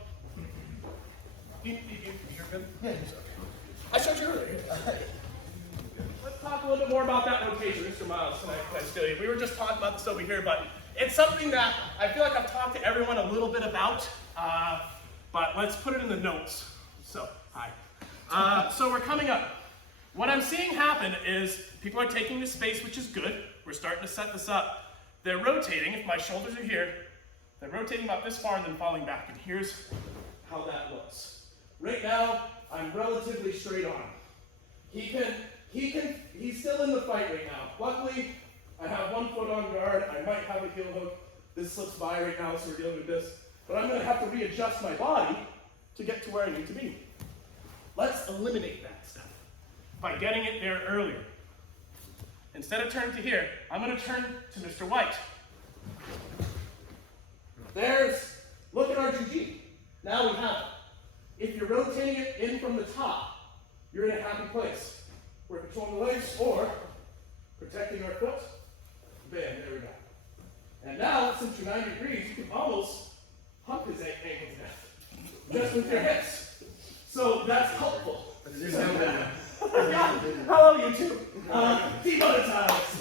You're good? Yeah, it's okay. I showed you earlier. Let's talk a little bit more about that rotation, Mr. Miles. Can I steal you? We were just talking about this over here, but it's something that I feel like I've talked to everyone a little bit about, but let's put it in the notes. So, hi. So we're coming up. What I'm seeing happen is people are taking this space, which is good. We're starting to set this up. They're rotating. If my shoulders are here, they're rotating about this far and then falling back. And here's how that looks. Right now, I'm relatively straight on. He's still in the fight right now. Luckily, I have 1 foot on guard. I might have a heel hook. This slips by right now, so we're dealing with this. But I'm gonna have to readjust my body to get to where I need to be. Let's eliminate that stuff by getting it there earlier. Instead of turning to here, I'm gonna turn to Mr. White. Look at our GG. Now we have it. If you're rotating it in from the top, you're in a happy place. We're controlling the legs or protecting our foot. Bam, there we go. And now, since you're 90 degrees, you can almost hump his ankle to death. Just with your hips. So that's helpful. Yeah, hello YouTube. Demonetized.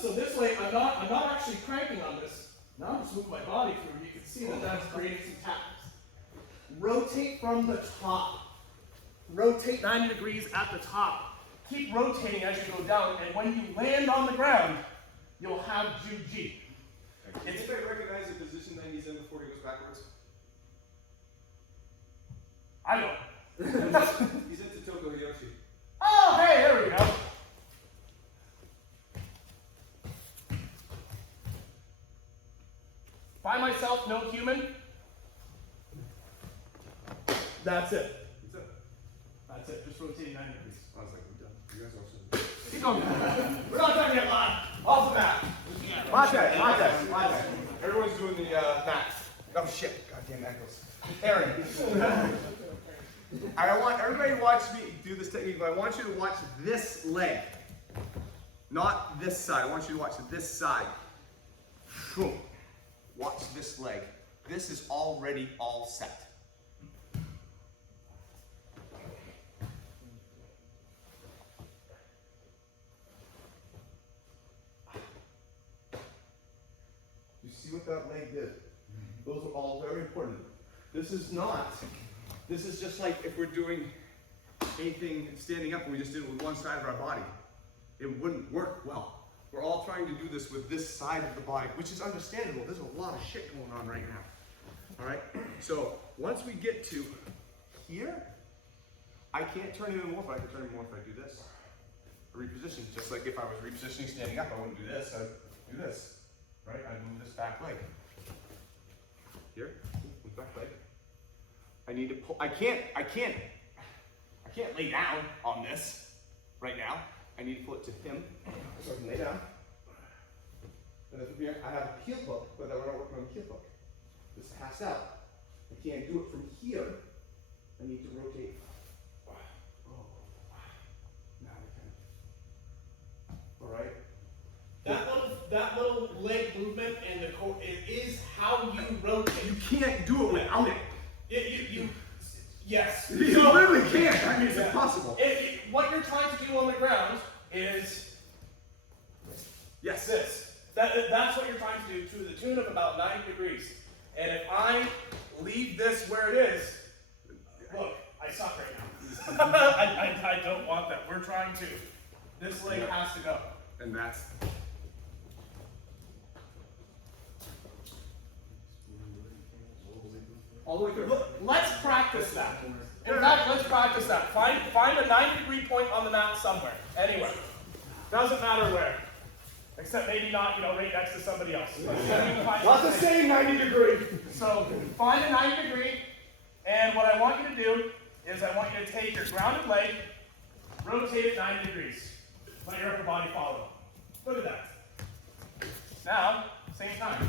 So this way, I'm not actually cranking on this. Now I'm just moving my body through. You can see that that's creating some taps. Rotate from the top. Rotate 90 degrees at the top. Keep rotating as you go down, and when you land on the ground, you'll have Juji. Can anybody recognize the position that he's in before he goes backwards? I don't. He's into Toko Hiyoshi. Oh, hey, there we go. By myself, no human. That's it. What's up? That's it. Just rotating 90 degrees. I was like, we're done. You guys are so Keep going. We're not talking about lot. Off the mat. Latte. Everyone's doing the mat. Oh shit, goddamn ankles. Aaron. I want everybody to watch me do this technique, but I want you to watch this leg. Not this side. I want you to watch this side. Watch this leg. This is already all set. You see what that leg did? Those are all very important. This is just like if we're doing anything standing up and we just did it with one side of our body. It wouldn't work well. We're all trying to do this with this side of the body, which is understandable. There's a lot of shit going on right now. All right? So once we get to here, I can't turn it anymore, but I can turn it more if I do this. Reposition, just like if I was repositioning standing up, I wouldn't do this, I'd do this. Right? I'd move this back leg. Here, move back leg. I need to pull, I can't lay down on this right now. I need to pull it to him so I can lay down. And from here, I have a heel hook, but we're not working on the heel hook. This is passed out. I can't do it from here. I need to rotate. Oh, now I can. All right. That little leg movement and the core, it is how you rotate. You can't do it without it. Yes. You literally can't. I mean, it's impossible. What you're trying to do on the ground is this. That's what you're trying to do to the tune of about 90 degrees. And if I leave this where it is, look, I suck right now. I don't want that. We're trying to. This leg has to go. And that's. All the way through. Look, let's practice that. In fact, let's practice that. Find a 90-degree point on the mat somewhere, anywhere. Doesn't matter where. Except maybe not, right next to somebody else. Not the same 90 degree. So find a 90 degree, and what I want you to do is I want you to take your grounded leg, rotate it 90 degrees. Let your upper body follow. Look at that. Now, same time.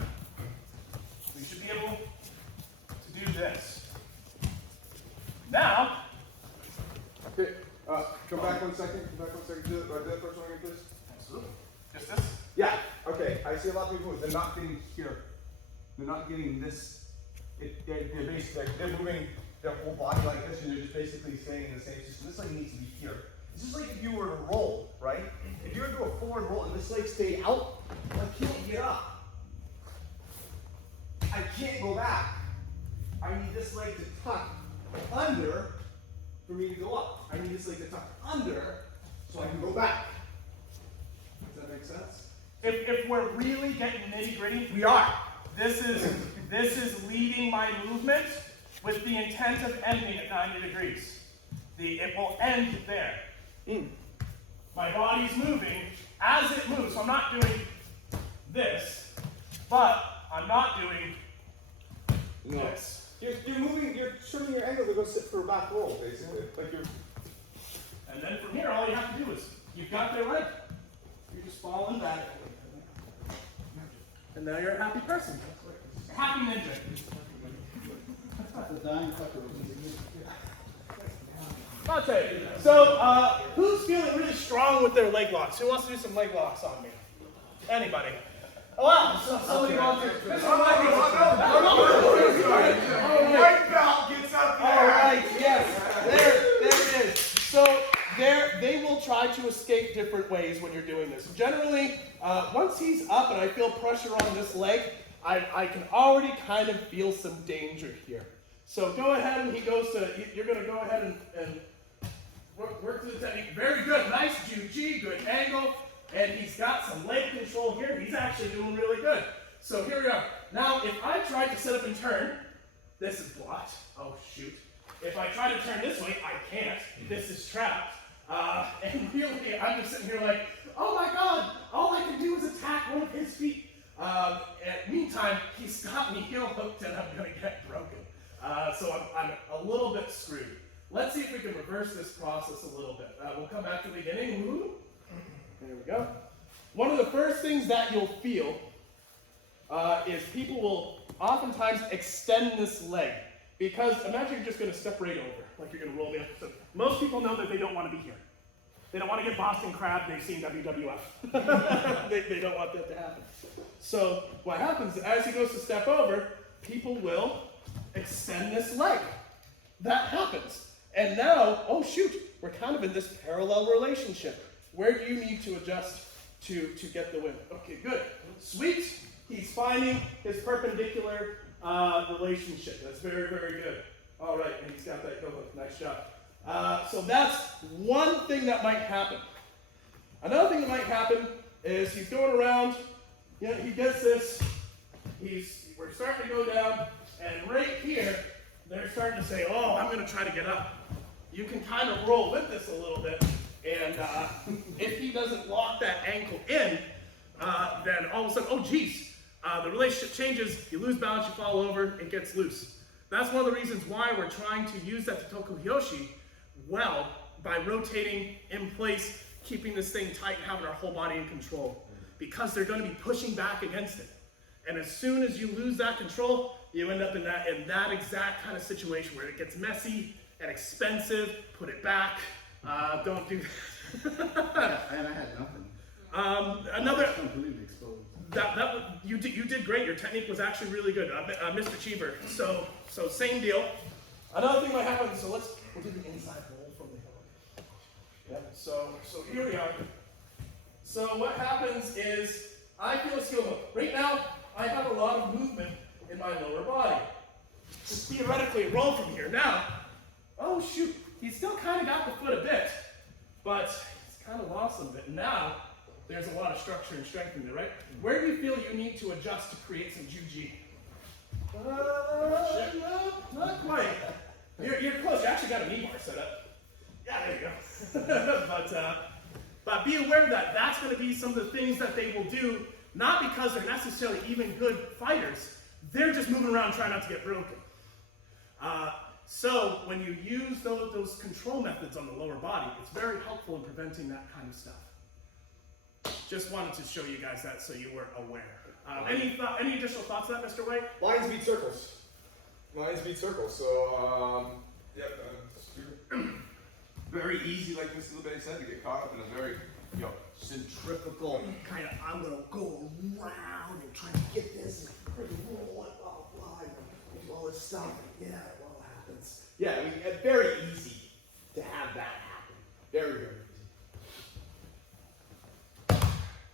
We should be able to do this. Now. Okay, come back 1 second. Come back 1 second. Do that first one again, please. Absolutely. Just this? Yeah, okay. I see a lot of people, they're not getting here. They're not getting this. They're basically, they're moving their whole body like this, and they're just basically staying in the same system. This leg needs to be here. It's just like if you were to roll, right? If you were to do a forward roll and this leg stayed out, like under for me to go up. I need this leg to tuck under so I can go back. Does that make sense? If we're really getting nitty gritty, We are. this is leading my movement with the intent of ending at 90 degrees. It will end there. My body's moving as it moves. So I'm not doing this, but I'm not doing this. You're moving, you're turning your ankle to go sit for a back roll, basically. Like you're. And then from here, all you have to do is, you've got their leg. You're just following that. And now you're a happy person. A happy ninja. Okay, so who's feeling really strong with their leg locks? Who wants to do some leg locks on me? Anybody? Oh, wow, so somebody wants to. White belt gets up there. All right, yes, there it is. So they will try to escape different ways when you're doing this. Generally, once he's up and I feel pressure on this leg, I can already kind of feel some danger here. So go ahead and you're going to go ahead and work through the technique. Very good, nice Juji, good angle. And he's got some leg control here. He's actually doing really good. So here we are. Now, if I try to sit up and turn, this is blocked. Oh, shoot. If I try to turn this way, I can't. This is trapped. And really, I'm just sitting here like, oh my God, all I can do is attack one of his feet. Meantime, he's got me heel hooked and I'm going to get broken. So I'm a little bit screwed. Let's see if we can reverse this process a little bit. We'll come back to the beginning. Woo. There we go. One of the first things that you'll feel is people will oftentimes extend this leg. Because imagine you're just going to step right over, like you're going to roll the episode. Most people know that they don't want to be here. They don't want to get Boston Crab, they've seen WWF. they don't want that to happen. So what happens as he goes to step over, people will extend this leg. That happens. And now, oh shoot, we're kind of in this parallel relationship. Where do you need to adjust to get the win? Okay, good. Sweet. He's finding his perpendicular relationship. That's very, very good. All right, and he's got that go hook. Nice job. So that's one thing that might happen. Another thing that might happen is he's going around, he gets this, we're starting to go down, and right here, they're starting to say, oh, I'm going to try to get up. You can kind of roll with this a little bit, and if he doesn't lock that ankle in, then all of a sudden, oh geez, the relationship changes, you lose balance, you fall over, it gets loose. That's one of the reasons why we're trying to use that Totoku Hyoshi well by rotating in place, keeping this thing tight and having our whole body in control. Because they're going to be pushing back against it. And as soon as you lose that control, you end up in that exact kind of situation where it gets messy and expensive. Put it back. Don't do that. Yeah, and I had nothing. Another. I was completely exposed. You did great. Your technique was actually really good, Mr. Cheever. So same deal. Another thing might happen. So we'll do the inside roll from the hill. Yep. So here we are. So what happens is I feel a skill hook. Right now I have a lot of movement in my lower body. Just theoretically roll from here. Now, oh shoot, he's still kind of got the foot a bit, but he's kind of lost some of it. Now there's a lot of structure and strength in there, right? Where do you feel you need to adjust to create some juji? No, not quite. You're close. You actually got a knee bar set up. Yeah, there you go. But be aware that that's going to be some of the things that they will do, not because they're necessarily even good fighters. They're just moving around trying not to get broken. So when you use those control methods on the lower body, it's very helpful in preventing that kind of stuff. Just wanted to show you guys that so you were aware. Any additional thoughts on that, Mr. White? Lines beat circles. Lines beat circles. So, very easy, like Mr. LeBay said, to get caught up in a very, centrifugal kind of, I'm going to go around and try to get this and roll it, blah, blah, and do all this stuff. Yeah, it all happens. Yeah, I mean, very easy to have that happen. Very, very easy.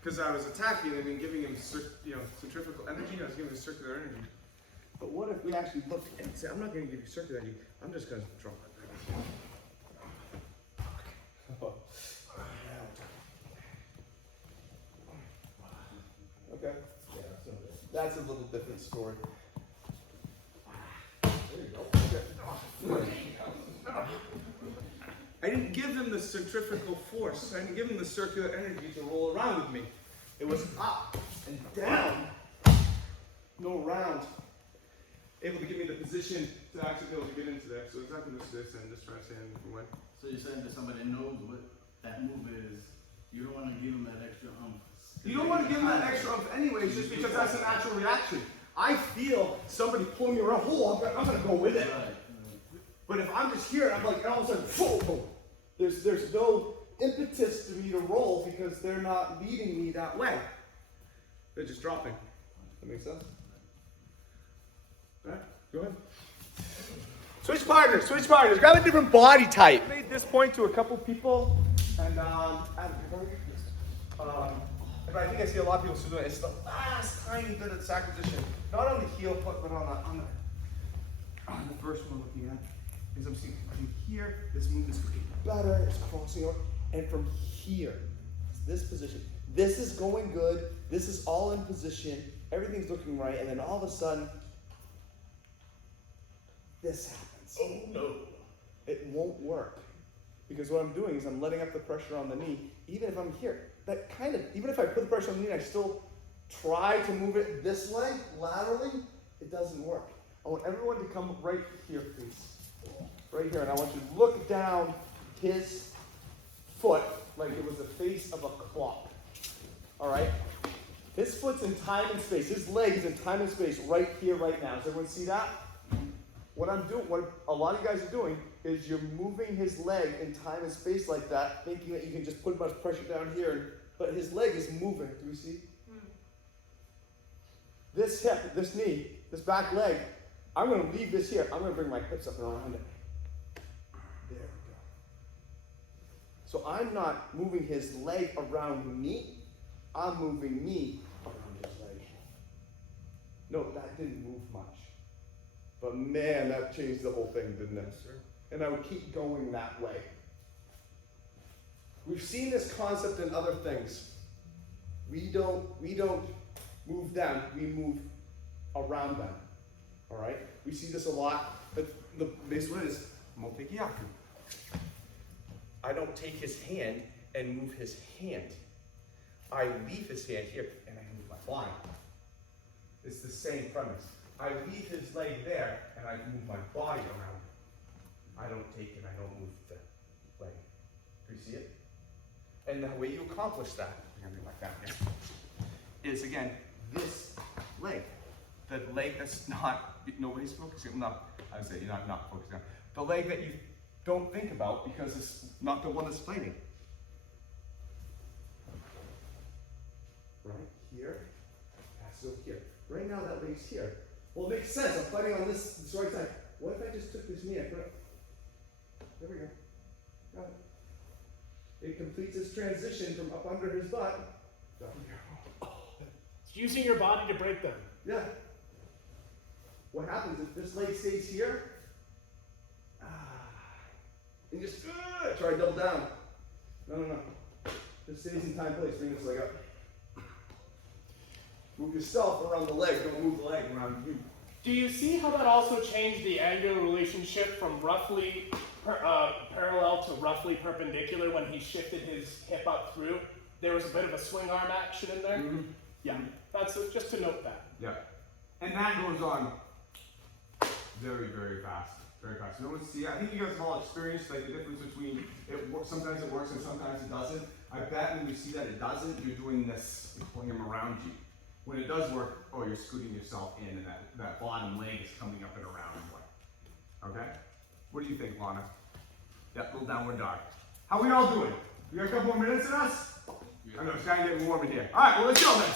Because I was attacking him and giving him, centrifugal energy. I was giving him circular energy. But what if we actually look and say, I'm not going to give you circular energy, I'm just going to draw it. Okay. Yeah, so that's a little different story. There you go. Okay. I didn't give him the centrifugal force. I didn't give him the circular energy to roll around with me. It was up and down, no around. Able to give me the position to actually be able to get into that. So exactly this and just try to stand for one. So you're saying that somebody knows what that move is, you don't want to give them that extra oomph. You don't want to give them that extra oomph anyways, just because that's a natural reaction. I feel somebody pulling me around. Oh, I'm gonna go with it. Right. But if I'm just here, I'm like, and all of a sudden, boom, there's no impetus to me to roll because they're not leading me that way. They're just dropping. That makes sense? All right, go ahead. Switch partners. Grab a different body type. I made this point to a couple people, and but I think I see a lot of people still doing it. It's the last tiny bit of acquisition, not on the heel hook, but on the first one looking at. Because I'm seeing from here, this move is getting better. It's crossing over, and from here, this position. This is going good. This is all in position. Everything's looking right, and then all of a sudden, this happens. Oh no. It won't work. Because what I'm doing is I'm letting up the pressure on the knee, even if I'm here. That kind of, even if I put the pressure on the knee and I still try to move it this way, laterally, it doesn't work. I want everyone to come right here, please. Right here, and I want you to look down his foot like it was the face of a clock. All right? His foot's in time and space. His leg is in time and space right here, right now. Does everyone see that? What I'm doing, what a lot of you guys are doing, is you're moving his leg in time and space like that, thinking that you can just put much pressure down here, but his leg is moving. Do we see? This hip, this knee, this back leg, I'm going to leave this here. I'm going to bring my hips up and around it. There we go. So I'm not moving his leg around me. I'm moving me around his leg. No, that didn't move much. But man, that changed the whole thing, didn't it? Sure. And I would keep going that way. We've seen this concept in other things. We don't move them, we move around them. All right? We see this a lot, but the base one is multi-gyaku. I don't take his hand and move his hand. I leave his hand here and I move my body. It's the same premise. I leave his leg there and I move my body around it. I don't take it, I don't move the leg. Do you see it? And the way you accomplish that, I'm gonna do like that again, is again, this leg. The leg that's not, nobody's focusing, no, I would say you're not focusing on. The leg that you don't think about because it's not the one that's fighting. Right here, so here. Right now that leg's here. Well, it makes sense, I'm fighting on this right side. What if I just took this knee and put it, there we go. Got it. It completes its transition from up under his butt. Down here. It's using your body to break them. Yeah. What happens if this leg stays here? And just try to double down. No. Just stays in time place. Bring this leg up. Move yourself around the leg. Don't move the leg around you. Do you see how that also changed the angular relationship from roughly parallel to roughly perpendicular when he shifted his hip up through? There was a bit of a swing arm action in there. Mm-hmm. Yeah, that's just to note that. Yeah. And that goes on very, very fast. Very fast. You know, see, I think you guys have all experienced like the difference between sometimes it works and sometimes it doesn't. I bet when you see that it doesn't, you're doing this, you're pulling him around you. When it does work, oh, you're scooting yourself in and that bottom leg is coming up and around you. Okay? What do you think, Lana? Yeah, little downward dog. How we all doing? We got a couple more minutes in us? I know, it's kind of getting warm in here. All right, well, let's go then.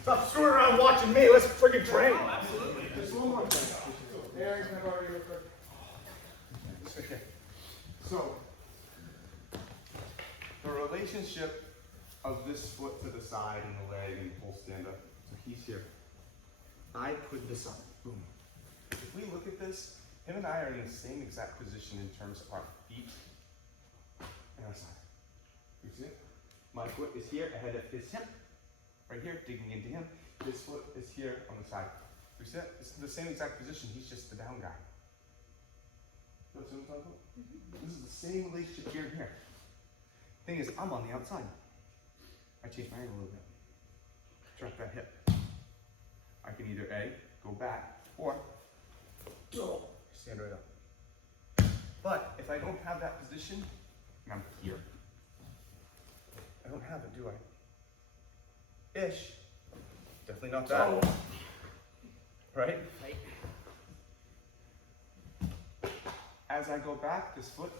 Stop screwing around watching me. Let's freaking train. Oh, absolutely. Just one more thing. Aaron, can I borrow you real quick? Okay. So, the relationship of this foot to the side and the leg and the full stand up. So he's here. I put this up. Boom. if we look at this, him and I are in the same exact position in terms of our feet and our side. You see it? My foot is here ahead of his hip, right here, digging into him. His foot is here on the side. You see it? It's the same exact position, he's just the down guy. You know what I'm talking about? This is the same relationship here and here. Thing is, I'm on the outside. I change my angle a little bit. Drop that hip. I can either A, go back, or stand right up. But if I don't have that position, and I'm here, I don't have it, do I? Ish. Definitely not that. Right? As I go back, this foot,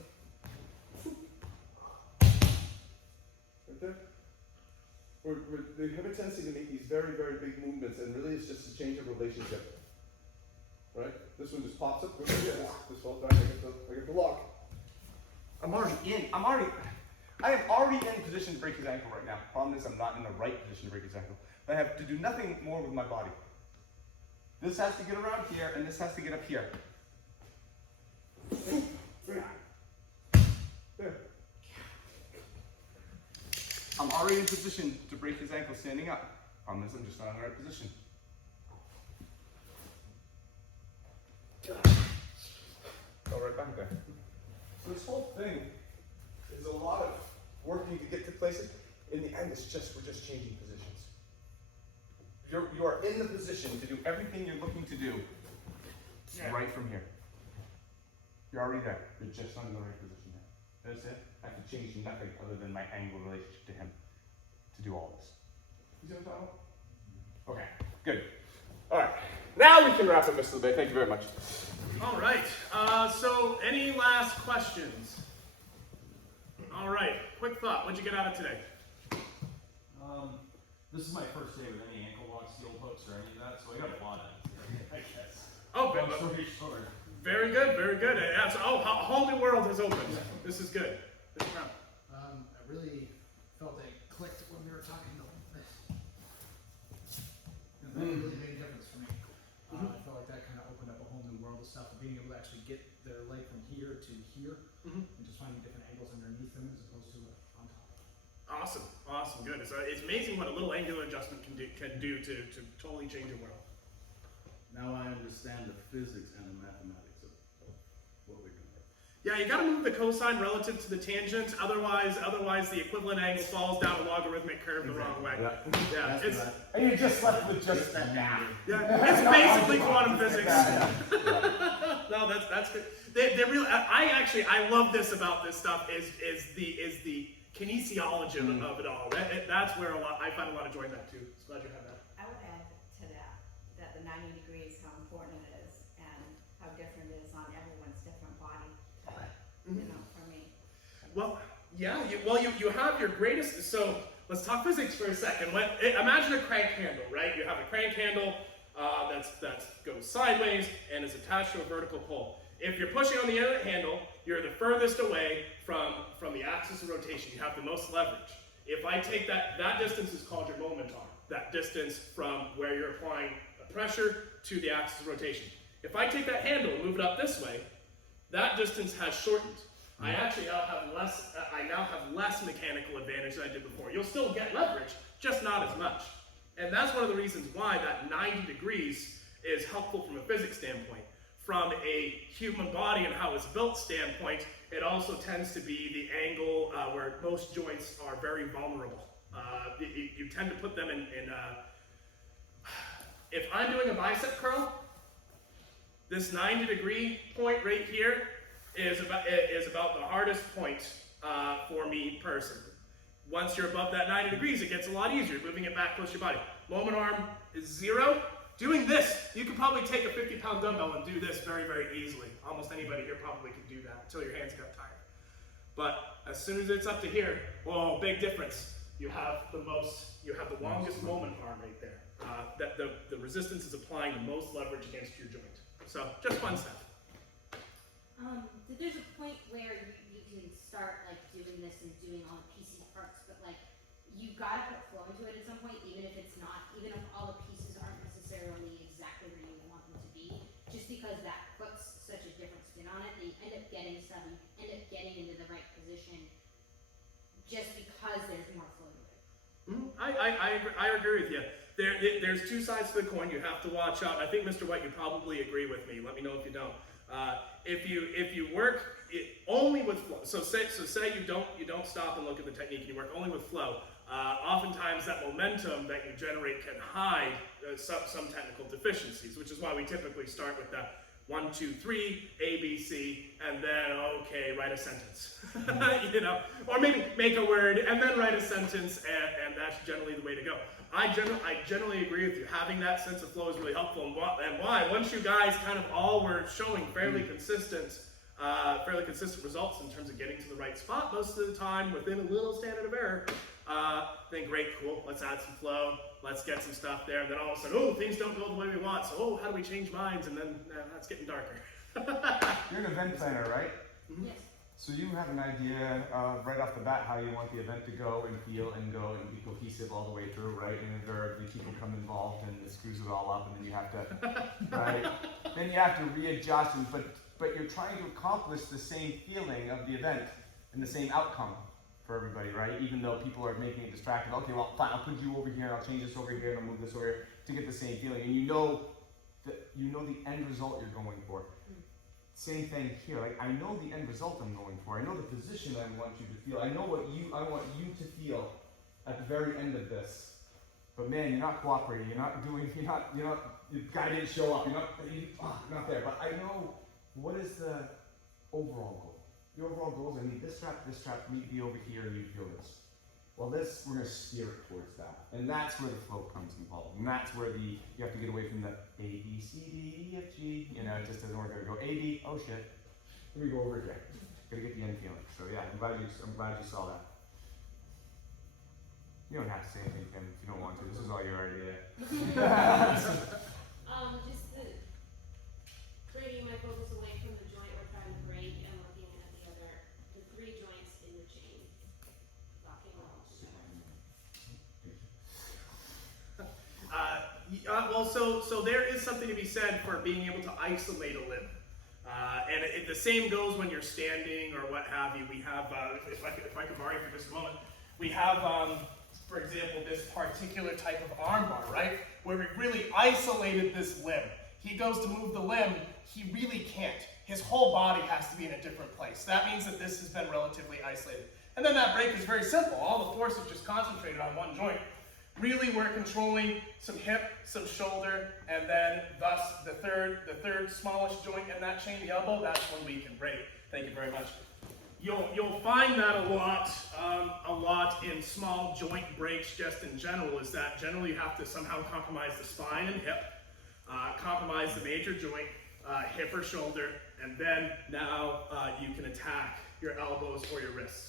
Right there. We have a tendency to make these very, very big movements, and really it's just a change of relationship. Right? This one just pops up. This falls back. I get the lock. I am already in position to break his ankle right now. Problem is I'm not in the right position to break his ankle. I have to do nothing more with my body. This has to get around here, and this has to get up here. There. I'm already in position to break his ankle standing up. Problem is I'm just not in the right position. Go right back there. So this whole thing is a lot of working to get to places. In the end, we're just changing positions. You are in the position to do everything you're looking to do right from here. You're already there. You're just not in the right position there. That's it. I have to change nothing other than my angle relationship to him to do all this. You see what I'm talking about? Okay, good. All right. Now we can wrap up Mr. LeBay. Thank you very much. All right. So any last questions? All right. Quick thought. What'd you get out of today? This is my first day with any ankle lock, steel hooks, or any of that, so I got a lot out of it, I guess. Oh, Long story short. very good. Very good. Yeah, so, a whole new world has opened. This is good. This is round. I really felt it clicked when we were talking about this. And that really made a difference for me. I felt like that kind of opened up a whole new world of stuff, of being able to actually get their leg from here to here, and just finding different angles underneath them as opposed to on top. Awesome. Awesome. Good. It's amazing what a little angular adjustment can do to totally change your world. Now I understand the physics and the mathematics of what we're doing. Yeah, you got to move the cosine relative to the tangent. Otherwise the equivalent angle falls down a logarithmic curve the wrong way. Yeah. That's It's what And you're just left with just that matter. yeah. It's basically quantum physics. No, that's good. They really. I love this about this stuff is the kinesiology of it all. That's where I find a lot of joy in that too. So glad you had that. I would add to that the 90 degrees, how important it is, and how different it is on everyone's different body type, you know, for me. Well, yeah. You have your greatest. So let's talk physics for a second. Imagine a crank handle, right? You have a crank handle that goes sideways and is attached to a vertical pole. If you're pushing on the end of the handle, you're the furthest away from the axis of rotation. You have the most leverage. If I take that distance is called your moment arm. That distance from where you're applying pressure to the axis of rotation. If I take that handle and move it up this way, that distance has shortened. I actually now have less mechanical advantage than I did before. You'll still get leverage, just not as much. And that's one of the reasons why that 90 degrees is helpful from a physics standpoint. From a human body and how it's built standpoint, it also tends to be the angle where most joints are very vulnerable. You tend to put them in if I'm doing a bicep curl, this 90 degree point right here is about the hardest point for me personally. Once you're above that 90 degrees, it gets a lot easier, moving it back close to your body. Moment arm is 0. Doing this, you could probably take a 50-pound dumbbell and do this very, very easily. Almost anybody here probably could do that until your hands got tired. But as soon as it's up to here, whoa, big difference. You have the longest moment arm right there. That the resistance is applying the most leverage against your joint. So just one step. There's a point where you can start like doing this and doing all the piecey parts, but like you've got to put flow into it at some point, even if all the pieces aren't necessarily exactly where you want them to be. Just because that puts such a different spin on it that you end up getting stuff, you end up getting into the right position just because there's more flow to it. I agree with you. There's two sides to the coin. You have to watch out. I think, Mr. White, you probably agree with me. Let me know if you don't. If you work only with flow, so say you don't stop and look at the technique, and you work only with flow. Oftentimes, that momentum that you generate can hide some technical deficiencies, which is why we typically start with the 1, 2, 3, A, B, C, and then, okay, write a sentence. You know, or maybe make a word and then write a sentence, and that's generally the way to go. I generally agree with you. Having that sense of flow is really helpful, and why? Once you guys kind of all were showing fairly consistent results in terms of getting to the right spot most of the time within a little standard of error, then great, cool, let's add some flow, let's get some stuff there, and then all of a sudden, oh, things don't go the way we want, so how do we change minds, and then that's getting darker. You're an event planner, right? Yes. So you have an idea right off the bat how you want the event to go and feel and go and be cohesive all the way through, right? And invariably people come involved and it screws it all up, and then you have to, right? Then you have to readjust, but you're trying to accomplish the same feeling of the event and the same outcome for everybody, right? Even though people are making it distracted. Okay, well, fine, I'll put you over here, and I'll change this over here, and I'll move this over here to get the same feeling. And you know the end result you're going for. Same thing here. Like, I know the end result I'm going for. I know the position I want you to feel. I know what I want you to feel at the very end of this. But man, you're not cooperating. You're not, the guy didn't show up. You're not there. But I know what is the overall goal. The overall goal is I need this strap, need to be over here, and you feel this. Well, we're going to steer it towards that. And that's where the flow comes involved. And that's where you have to get away from the A, B, C, D, E, F, G. You know, it just doesn't work. Go A, B, oh shit. Let me go over here. Gotta get the end feeling. So yeah, I'm glad you saw that. You don't have to say anything, Kim, if you don't want to. This is all your idea. Just bringing my focus away from the joint we're trying to break and looking at the 3 joints in the chain. Locking them all together. Well, so there is something to be said for being able to isolate a limb. And the same goes when you're standing or what have you. We have, if I could borrow you for just a moment, we have, for example, this particular type of arm bar, right? Where we really isolated this limb. He goes to move the limb, he really can't. His whole body has to be in a different place. That means that this has been relatively isolated. And then that break is very simple. All the force is just concentrated on one joint. Really, we're controlling some hip, some shoulder, and then thus the third smallest joint in that chain, the elbow, that's when we can break. Thank you very much. You'll find that a lot in small joint breaks just in general, is that generally you have to somehow compromise the spine and hip, compromise the major joint, hip or shoulder, and then now you can attack your elbows or your wrists.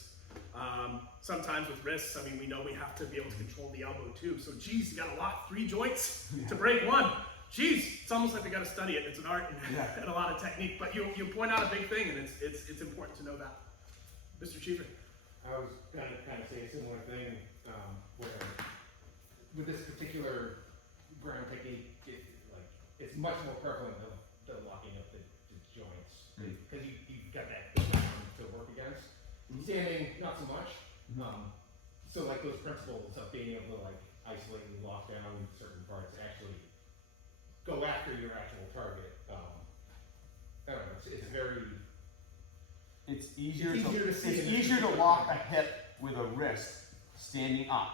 Sometimes with wrists, I mean, we know we have to be able to control the elbow too. So, geez, you gotta lock 3 joints to break one. Geez, it's almost like we gotta study it. It's an art and a lot of technique. But you point out a big thing, and it's important to know that. Mr. Cheever. I was kind of saying a similar thing, where with this particular ground technique, it's much more prevalent than locking up the joints, because you've got that to work against. Standing, not so much. So like those principles of being able to isolate and lock down certain parts, actually go after your actual target. I don't know. It's very. It's easier to lock a hip with a wrist standing up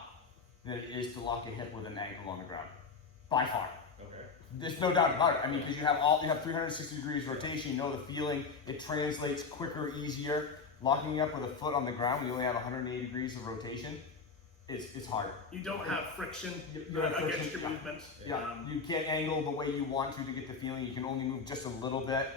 than it is to lock a hip with an ankle on the ground. By far. Okay. There's no doubt about it. I mean, because you have 360 degrees rotation, you know the feeling, it translates quicker, easier. Locking up with a foot on the ground, we only have 180 degrees of rotation. It's harder. You don't have friction against your movement. Yeah, you can't angle the way you want to get the feeling. You can only move just a little bit.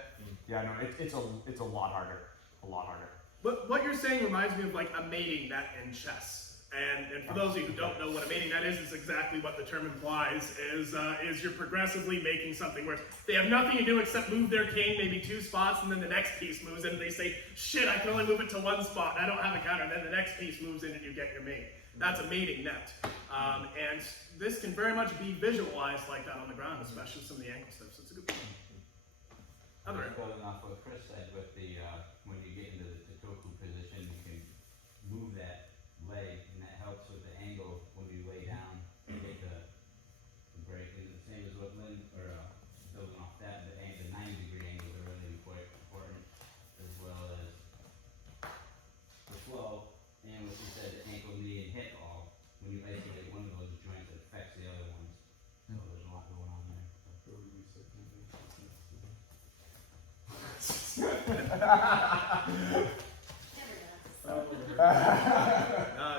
Yeah, no, it's a lot harder. A lot harder. But what you're saying reminds me of like a mating net in chess. And for those of you who don't know what a mating net is exactly what the term implies, is you're progressively making something where they have nothing to do except move their cane maybe 2 spots, and then the next piece moves in and they say, shit, I can only move it to 1 spot, I don't have a counter, and then the next piece moves in and you get your mate. That's a mating net. And this can very much be visualized like that on the ground, especially some of the ankle stuff, so it's a good point. Other Just building off what Chris said with the, when you get into the Toku position, you can move that leg, and that helps with the angle when you lay down to get the break. And the same as what Lynn, or building off that, the 90-degree angles are really important, as well as the flow, and what you said, the ankle, knee, and hip all. When you isolate one of those joints, it affects the other ones. So there's a lot going on there.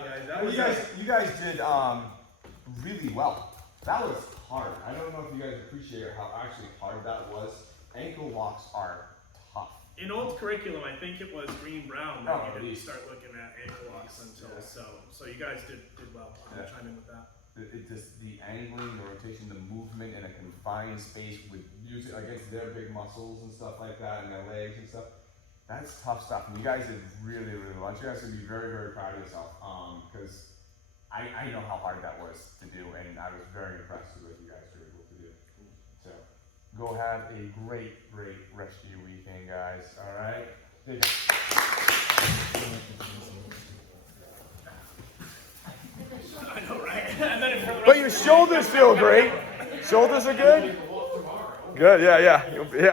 guys, that was You guys did really well. That was hard. I don't know if you guys appreciate how actually hard that was. Ankle locks are tough. in old curriculum. I think it was green brown that Oh, you didn't geez. start looking at ankle locks until so you guys did well. I'll chime in with that. It just the angling, the rotation, the movement in a confined space with using against their big muscles and stuff like that, and their legs and stuff. That's tough stuff. And you guys did really, really well. You guys should be very, very proud of yourself. Because I know how hard that was to do, and I was very impressed with what you guys were able to do. So go have a great, great rest of your weekend, guys. All right. I know, right? And then for the rest But your shoulders feel great. Shoulders are good. Good. Yeah.